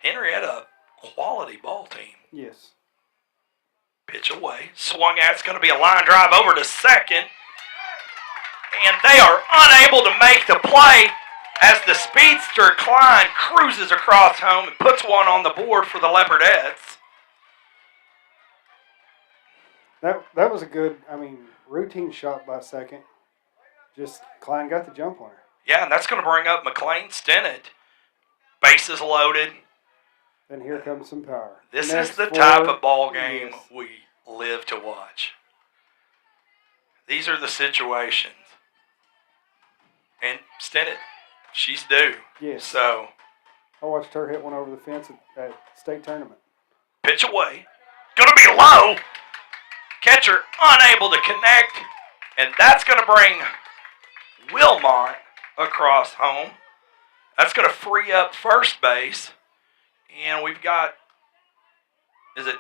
Henryetta, quality ball team. Yes. Pitch away. Swung at. It's going to be a line drive over to second. And they are unable to make the play as the speedster Klein cruises across home and puts one on the board for the Leopardettes. That was a good, I mean, routine shot by second. Just Klein got the jump on her. Yeah, and that's going to bring up McLean Stennett. Bases loaded. Then here comes some power. This Next is the forward, type of ball game yes. we live to watch. These are the situations. And Stennett, she's due. Yes. So, I watched her hit one over the fence at state tournament. pitch away. Going to be low. Catcher unable to connect. And that's going to bring Wilmot across home. That's going to free up first base. And we've got, is it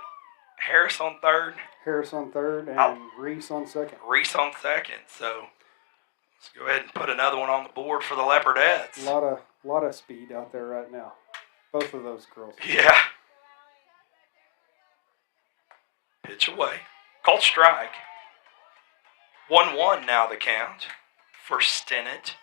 Harris on third? Harris on third and Oh. Reese on second. Reese on second. So let's go ahead and put another one on the board for the Leopardettes. A lot of speed out there right now. Both of those girls. Yeah. Pitch away. Called strike. 1-1 now the count for Stinnett.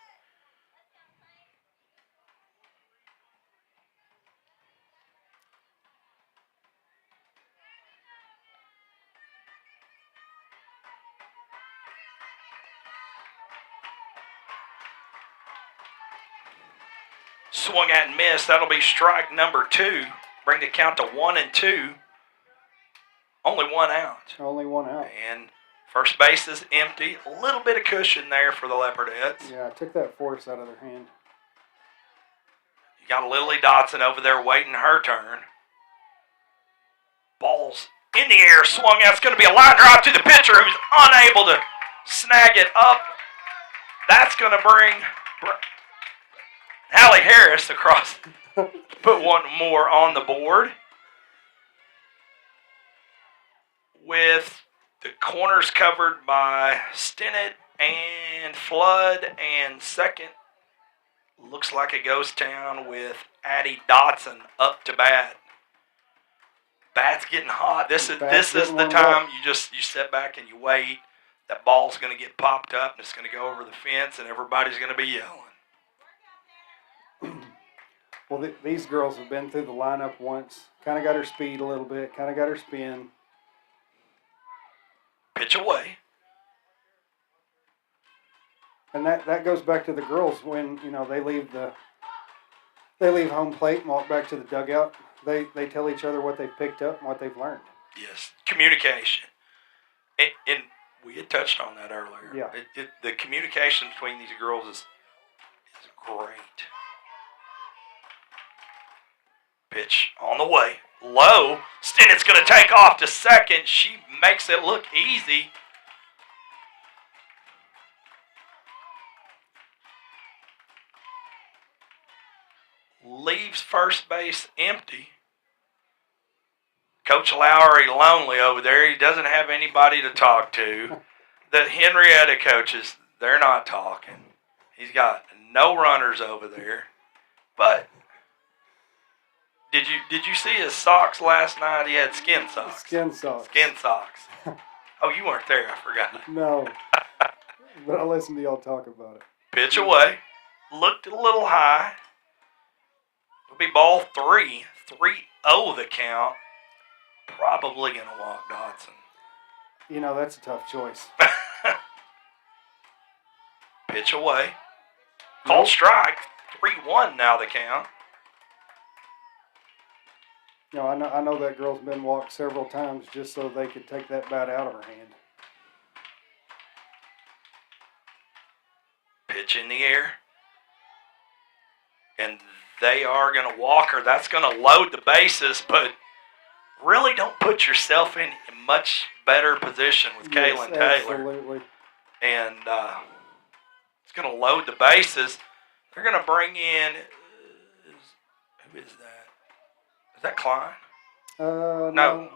Swung at and missed. That'll be strike number 2. Bring the count to 1-2. Only one out. Only one out. And first base is empty. A little bit of cushion there for the Leopardettes. Yeah, took that force out of their hand. You got Lily Dotson over there waiting her turn. Ball's in the air, swung out. It's going to be a line drive to the pitcher who's unable to snag it up. That's going to bring Hallie Harris across. Put one more on the board. With the corners covered by Stinnett and Flood, and second looks like a ghost town with Addie Dotson up to bat. Bat's getting hot. This is the time you sit back and you wait. That ball's going to get popped up and it's going to go over the fence and everybody's going to be yelling. Well, these girls have been through the lineup once. Kind of got her speed a little bit. Kind of got her spin. Pitch away. And that goes back to the girls when, they leave home plate and walk back to the dugout. They tell each other what they've picked up and what they've learned. Yes, communication. And we had touched on that earlier. Yeah. The communication between these girls is great. Pitch on the way. Low. Stinnett's going to take off to second. She makes it look easy. Leaves first base empty. Coach Lowry lonely over there. He doesn't have anybody to talk to. The Henryetta coaches, they're not talking. He's got no runners over there. But did you see his socks last night? He had skin socks. Skin socks. Skin socks. Oh, you weren't there. I forgot. No. But I listened to y'all talk about it. Pitch away. Looked a little high. It'll be ball 3. 3-0 the count. Probably going to walk Dotson. That's a tough choice. Pitch away. Called strike. 3-1 now the count. I know that girl's been walked several times just so they could take that bat out of her hand. Pitch in the air. And they are going to walk her. That's going to load the bases, but really don't put yourself in a much better position with Kaylin Taylor. Absolutely. And it's going to load the bases. They're going to bring in, who is that? Is that Klein? No.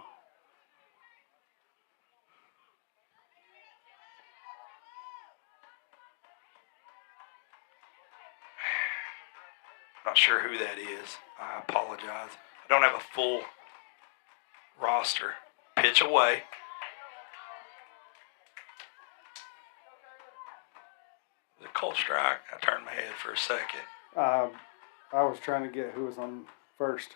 Not sure who that is. I apologize. I don't have a full roster. Pitch away. The cold strike. I turned my head for a second. I was trying to get who was on first.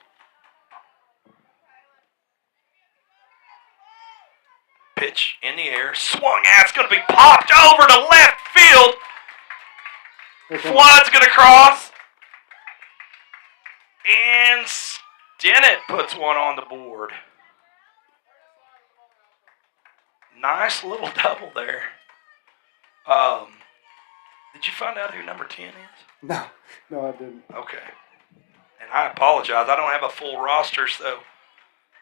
Pitch in the air. Swung at. It's going to be popped over to left field. Flood's going to cross. And Stinnett puts one on the board. Nice little double there. Did you find out who number 10 is? No, I didn't. Okay. And I apologize. I don't have a full roster, so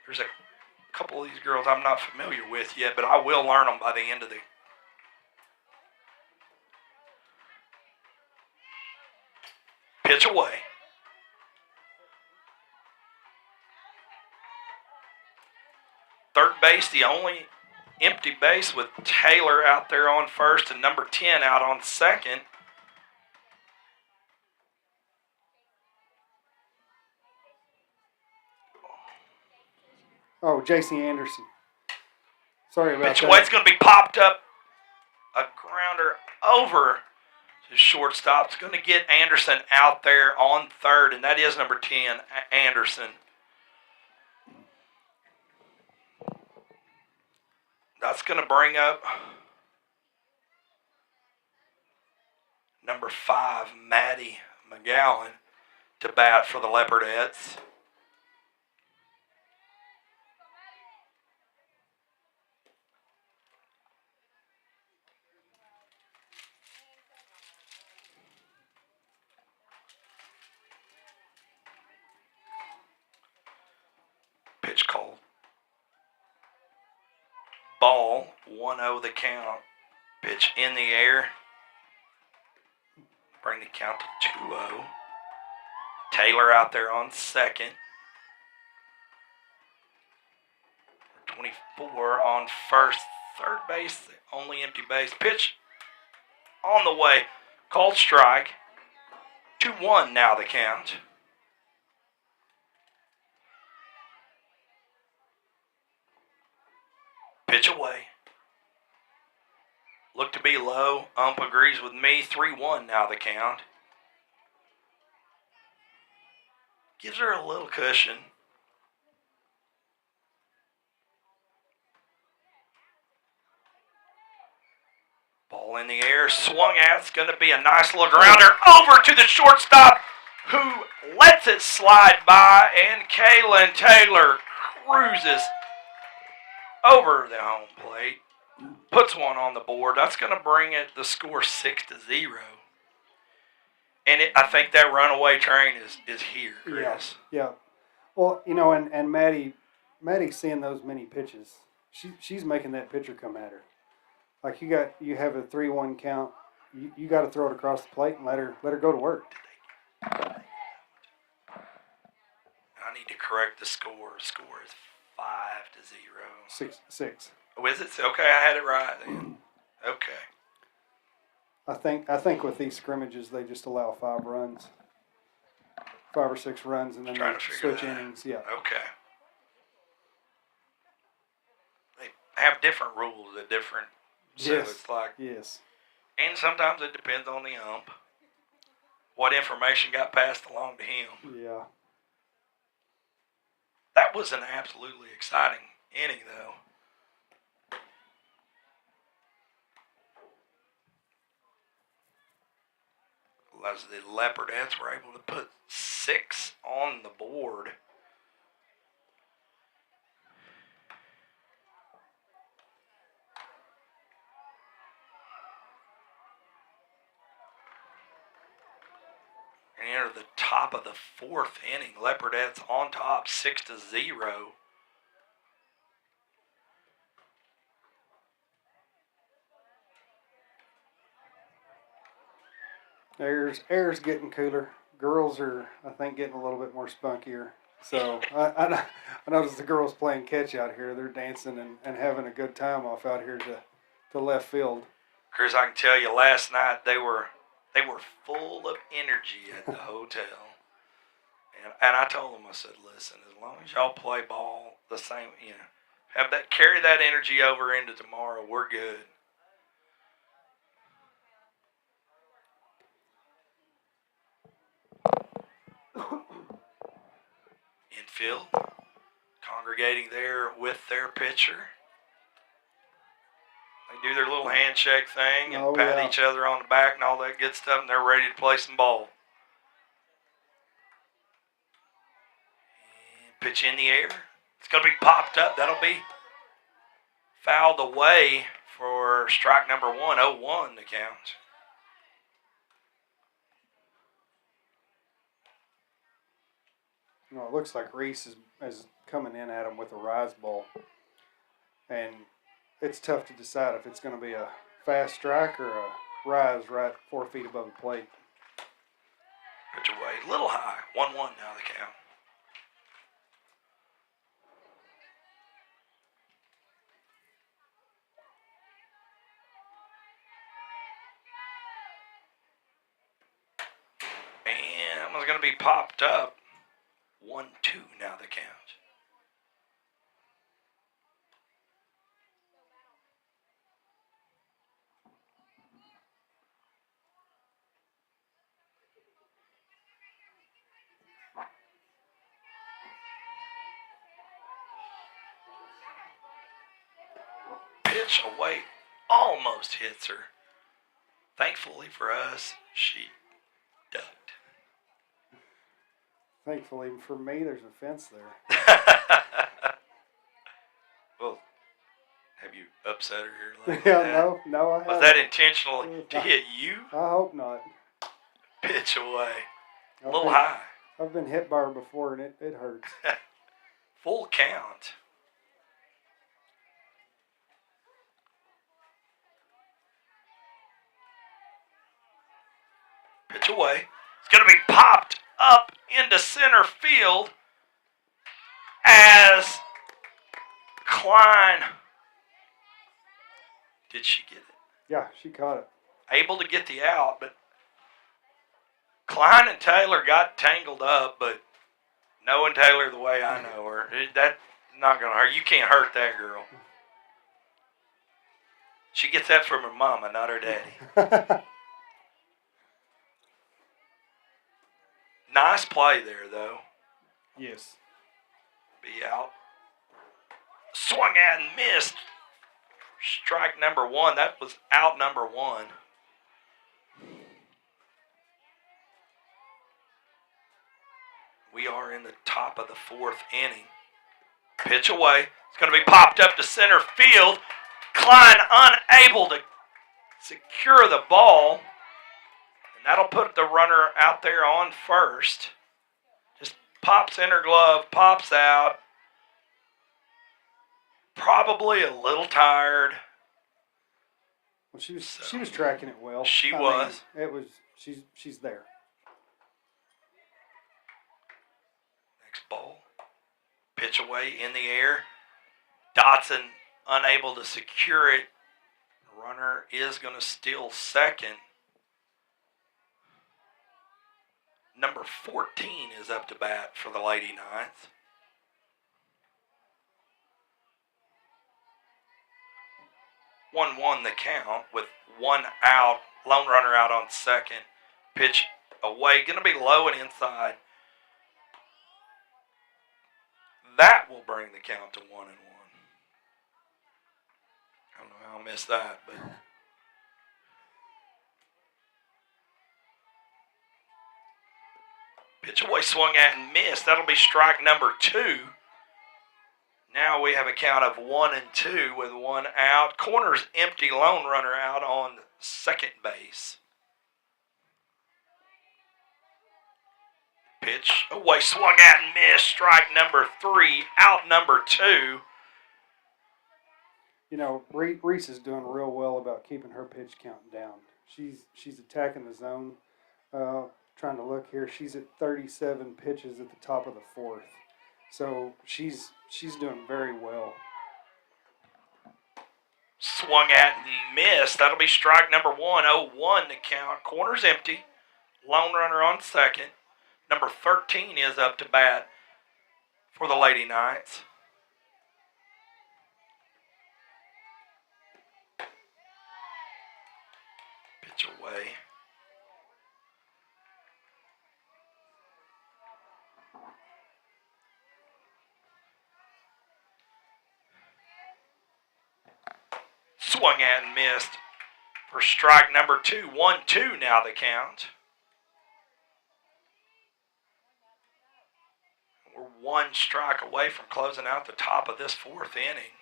there's a couple of these girls I'm not familiar with yet, but I will learn them by the end of the pitch away. Third base, the only empty base with Taylor out there on first and number 10 out on second. Oh, J.C. Anderson. Sorry about Pitch that. away, it's going to be popped up. A over to shortstop. It's going to get Anderson out there on third, and that is number 10, Anderson. That's going to bring up number 5, Maddie McGowan, to bat for the Leopardettes. Pitch call. Ball, 1-0 the count. Pitch in the air. Bring the count to 2-0. Taylor out there on second. 24 on first. Third base, the only empty base. Pitch on the way. Called strike. 2-1 now the count. Pitch away. Look to be low. Ump agrees with me. 3-1 now the count. Gives her a little cushion. Ball in the air. Swung at. It's going to be a nice little grounder over to the shortstop, who lets it slide by, and Kaylin Taylor cruises over the home plate, puts one on the board. That's going to bring it the score 6-0. And I think that runaway train is here, Chris. Yeah. Well, you know, and Maddie's seeing those many pitches. She's making that pitcher come at her. Like you have a 3-1 count. You got to throw it across the plate and let her go to work. I need to correct the score. Score is 5-0. 6. Oh, is it? Okay, I had it right then. Okay. I think with these scrimmages they just allow 5 runs, 5 or 6 runs, and then they switch innings. Yeah. Okay. They have different rules at different. So Yes. it's like. Yes. And sometimes it depends on the ump. What information got passed along to him. Yeah. That was an absolutely exciting inning, though. As the Leopardettes were able to put 6 on the board. And enter the top of the 4th inning. Leopardettes on top, 6-0. Air's getting cooler. Girls are, I think, getting a little bit more spunkier. So I noticed the girls playing catch out here. They're dancing and having a good time off out here to left field. Chris, I can tell you, last night they were full of energy at the hotel. And I told them, I said, listen, as long as y'all play ball the same, carry that energy over into tomorrow, we're good. Infield, congregating there with their pitcher. They do their little handshake thing and pat each other on the back and all that good stuff, and they're ready to play some ball. And pitch in the air. It's going to be popped up. That'll be fouled away for strike number 1, 0-1 the count. It looks like Reese is coming in at him with a rise ball. And it's tough to decide if it's going to be a fast strike or a rise right 4 feet above the plate. Pitch away, a little high. 1-1 now the count. And that one's going to be popped up. 1-2 now the count. pitch away almost hits her. Thankfully for us, she ducked. Thankfully for me, there's a fence there. Well, have you upset her here like Yeah, that? no, I haven't. Was that intentional to hit you? I hope not. Pitch away. A I've little been- high. I've been hit by her before, and it hurts. Full count. Pitch away. It's going to be popped up into center field as Klein. Did she get it? Yeah, she caught it. Able to get the out, but Klein and Taylor got tangled up, but knowing Taylor the way I know her, that's not going to hurt. You can't hurt that girl. She gets that from her mama, not her daddy. Nice play there, though. Yes. Be out. Swung at and missed. Strike number one. That was out number one. We are in the top of the fourth inning. Pitch away. It's going to be popped up to center field. Klein unable to secure the ball. And that'll put the runner out there on first. Just pops in her glove, pops out. Probably a little tired. Well, she was tracking it well. She I mean, was. it was. She's there. Next ball. Pitch away in the air. Dotson unable to secure it. Runner is going to steal second. Number 14 is up to bat for the Lady Knights. One the count with one out. Lone runner out on second. Pitch away. Going to be low and inside. That will bring the count to 1-1. I don't know how I missed that, but pitch away, swung at and missed. That'll be strike number 2. Now we have a count of 1-2 with one out. Corner's empty, lone runner out on second base. Pitch away, swung at and missed. Strike number 3, out number 2. You know, Reese is doing real well about keeping her pitch count down. She's attacking the zone. Trying to look here, she's at 37 pitches at the top of the fourth. So she's doing very well. Swung at and missed. That'll be strike number 1. 0-1 to count. Corner's empty. Lone runner on second. Number 13 is up to bat for the Lady Knights. Pitch away. Swung at and missed for strike number 2. 1-2 now the count. We're one strike away from closing out the top of this fourth inning.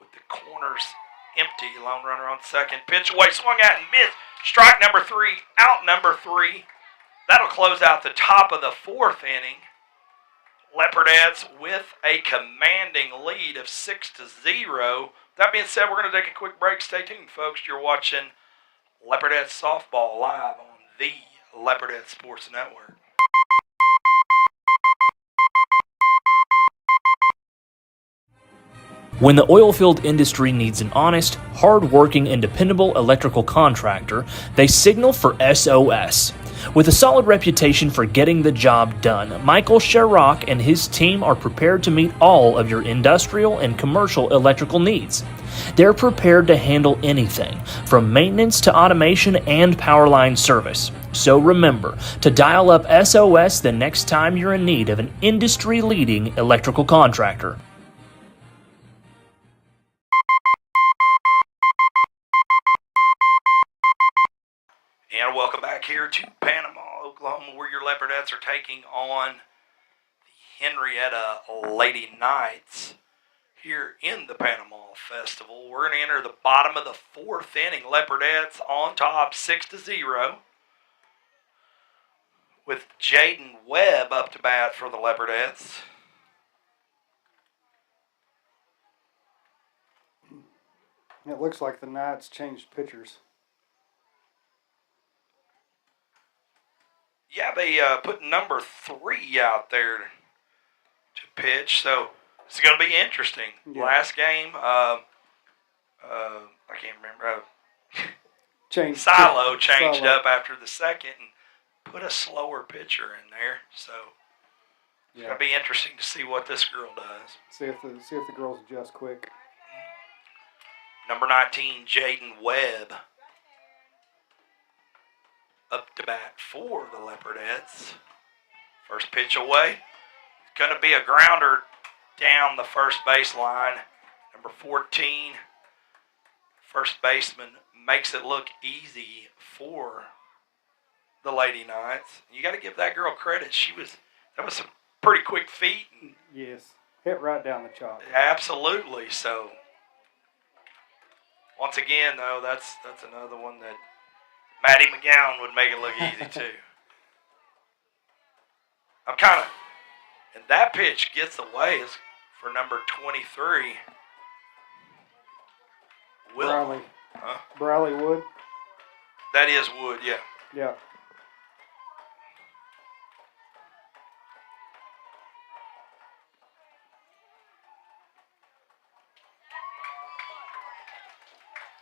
With the corners empty, lone runner on second. Pitch away, swung at and missed. Strike number 3, out number 3. That'll close out the top of the fourth inning. Leopardettes with a commanding lead of 6-0. That being said, we're going to take a quick break. Stay tuned, folks. You're watching Leopardettes softball live on the Leopardette Sports Network. When the oilfield industry needs an honest, hard-working, and dependable electrical contractor, they signal for SOS. With a solid reputation for getting the job done, Michael Sherrock and his team are prepared to meet all of your industrial and commercial electrical needs. They're prepared to handle anything, from maintenance to automation and power line service. So remember to dial up SOS the next time you're in need of an industry-leading electrical contractor. And welcome back here to Panama, Oklahoma, where your Leopardettes are taking on the Henryetta Lady Knights here in the Panama Festival. We're going to enter the bottom of the fourth inning. Leopardettes on top 6-0 with Jaden Webb up to bat for the Leopardettes. It looks like the Knights changed pitchers. Yeah, they put number 3 out there to pitch, so it's going to be interesting. Yeah. Last game, I can't remember. Silo changed up after the second and put a slower pitcher in there, so it's going to be interesting to see what this girl does. See if the girls adjust quick. Number 19, Jaden Webb, up to bat for the Leopardettes. First pitch away. It's going to be a grounder down the first baseline. Number 14, first baseman, makes it look easy for the Lady Knights. You got to give that girl credit. That was some pretty quick feet. Yes, hit right down the chalk. Absolutely. So once again, though, that's another one that Maddie McGowan would make it look easy too. And that pitch gets away is for number 23. Briley Wood. That is Wood, yeah. Yeah.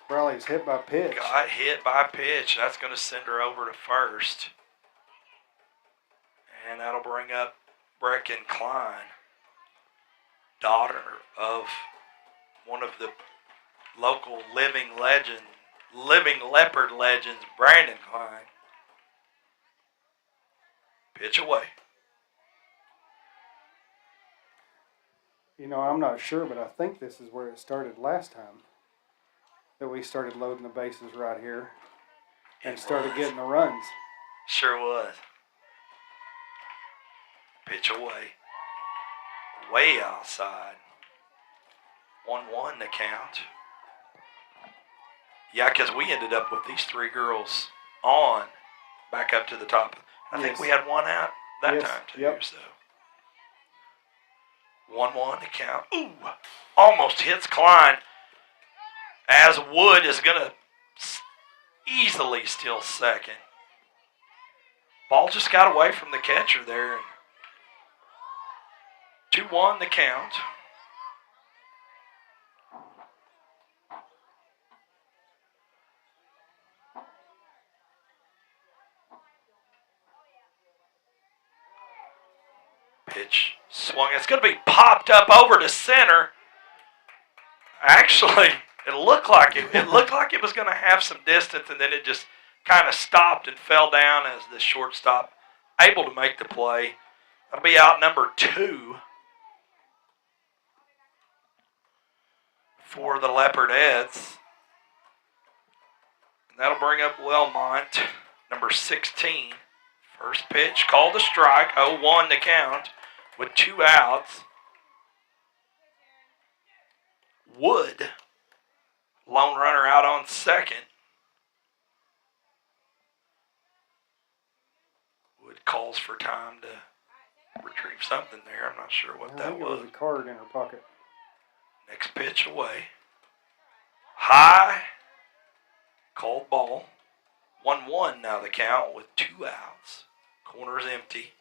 Briley's hit by pitch. Got hit by pitch. That's going to send her over to first. And that'll bring up Brecken Klein, daughter of one of the local living Leopard legends, Brandon Klein. Pitch away. You know, I'm not sure, but I think this is where it started last time. That we started loading the bases right here and started getting the runs. Sure was. Pitch away. Way outside. 1-1 the count. Yeah, because we ended up with these 3 girls on back up to the top. I think we had 1 out that time too. Yep. So 1-1 the count. Ooh, almost hits Klein. As Wood is going to easily steal second. Ball just got away from the catcher there. 2-1 the count. Pitch swung. It's going to be popped up over to center. Actually, it looked like it was going to have some distance, and then it just kind of stopped and fell down as the shortstop able to make the play. That'll be out number 2 for the Leopardettes. And that'll bring up Wellmont, number 16. First pitch called a strike, 0-1 to count with 2 outs. Wood, lone runner out on second. Wood calls for time to retrieve something there. I'm not sure what that was. It was a card in her pocket. Next pitch away. High. Called ball. 1-1 now the count with 2 outs. Corner's empty.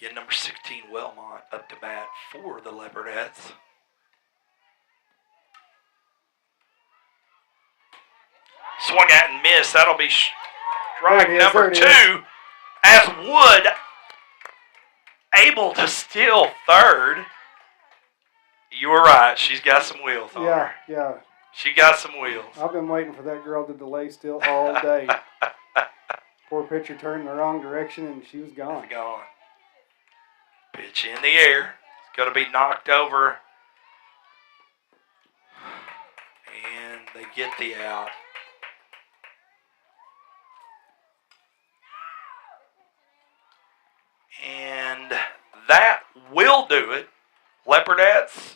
Again, number 16, Wellmont, up to bat for the Leopardettes. Swung at and missed. That'll be strike number 2 as Wood able to steal third. You were right. She's got some wheels on her. Yeah. She got some wheels. I've been waiting for that girl to delay still all day. Poor pitcher turned in the wrong direction and she was gone. Gone. Pitch in the air. It's going to be knocked over. And they get the out. Leopardettes.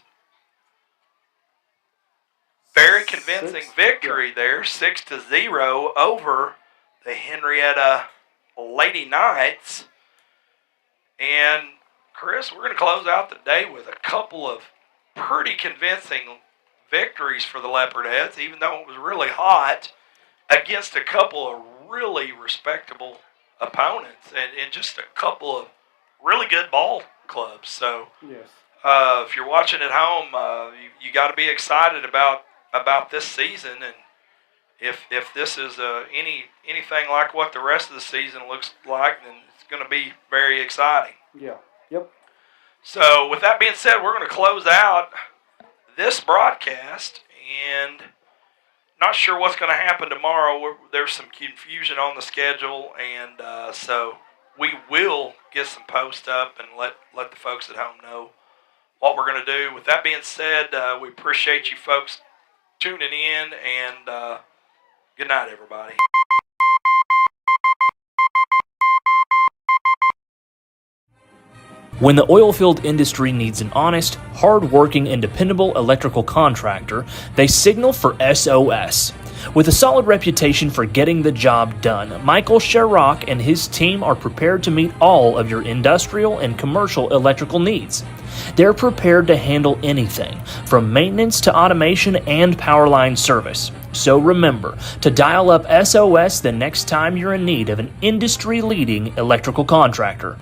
Very convincing Six, victory there, 6-0 over the Henryetta Lady Knights. And Chris, we're going to close out the day with a couple of pretty convincing victories for the Leopardettes, even though it was really hot, against a couple of really respectable opponents and just a couple of really good ball clubs. So Yes. if you're watching at home, you got to be excited about this season, and if this is anything like what the rest of the season looks like, then it's going to be very exciting. Yeah. Yep. So with that being said, we're going to close out this broadcast, and not sure what's going to happen tomorrow. There's some confusion on the schedule, and so we will get some posts up and let the folks at home know what we're going to do. With that being said, we appreciate you folks tuning in, and good night, everybody. When the oilfield industry needs an honest, hard-working, and dependable electrical contractor, they signal for SOS. With a solid reputation for getting the job done, Michael Sherrock and his team are prepared to meet all of your industrial and commercial electrical needs. They're prepared to handle anything, from maintenance to automation and power line service. So remember to dial up SOS the next time you're in need of an industry-leading electrical contractor.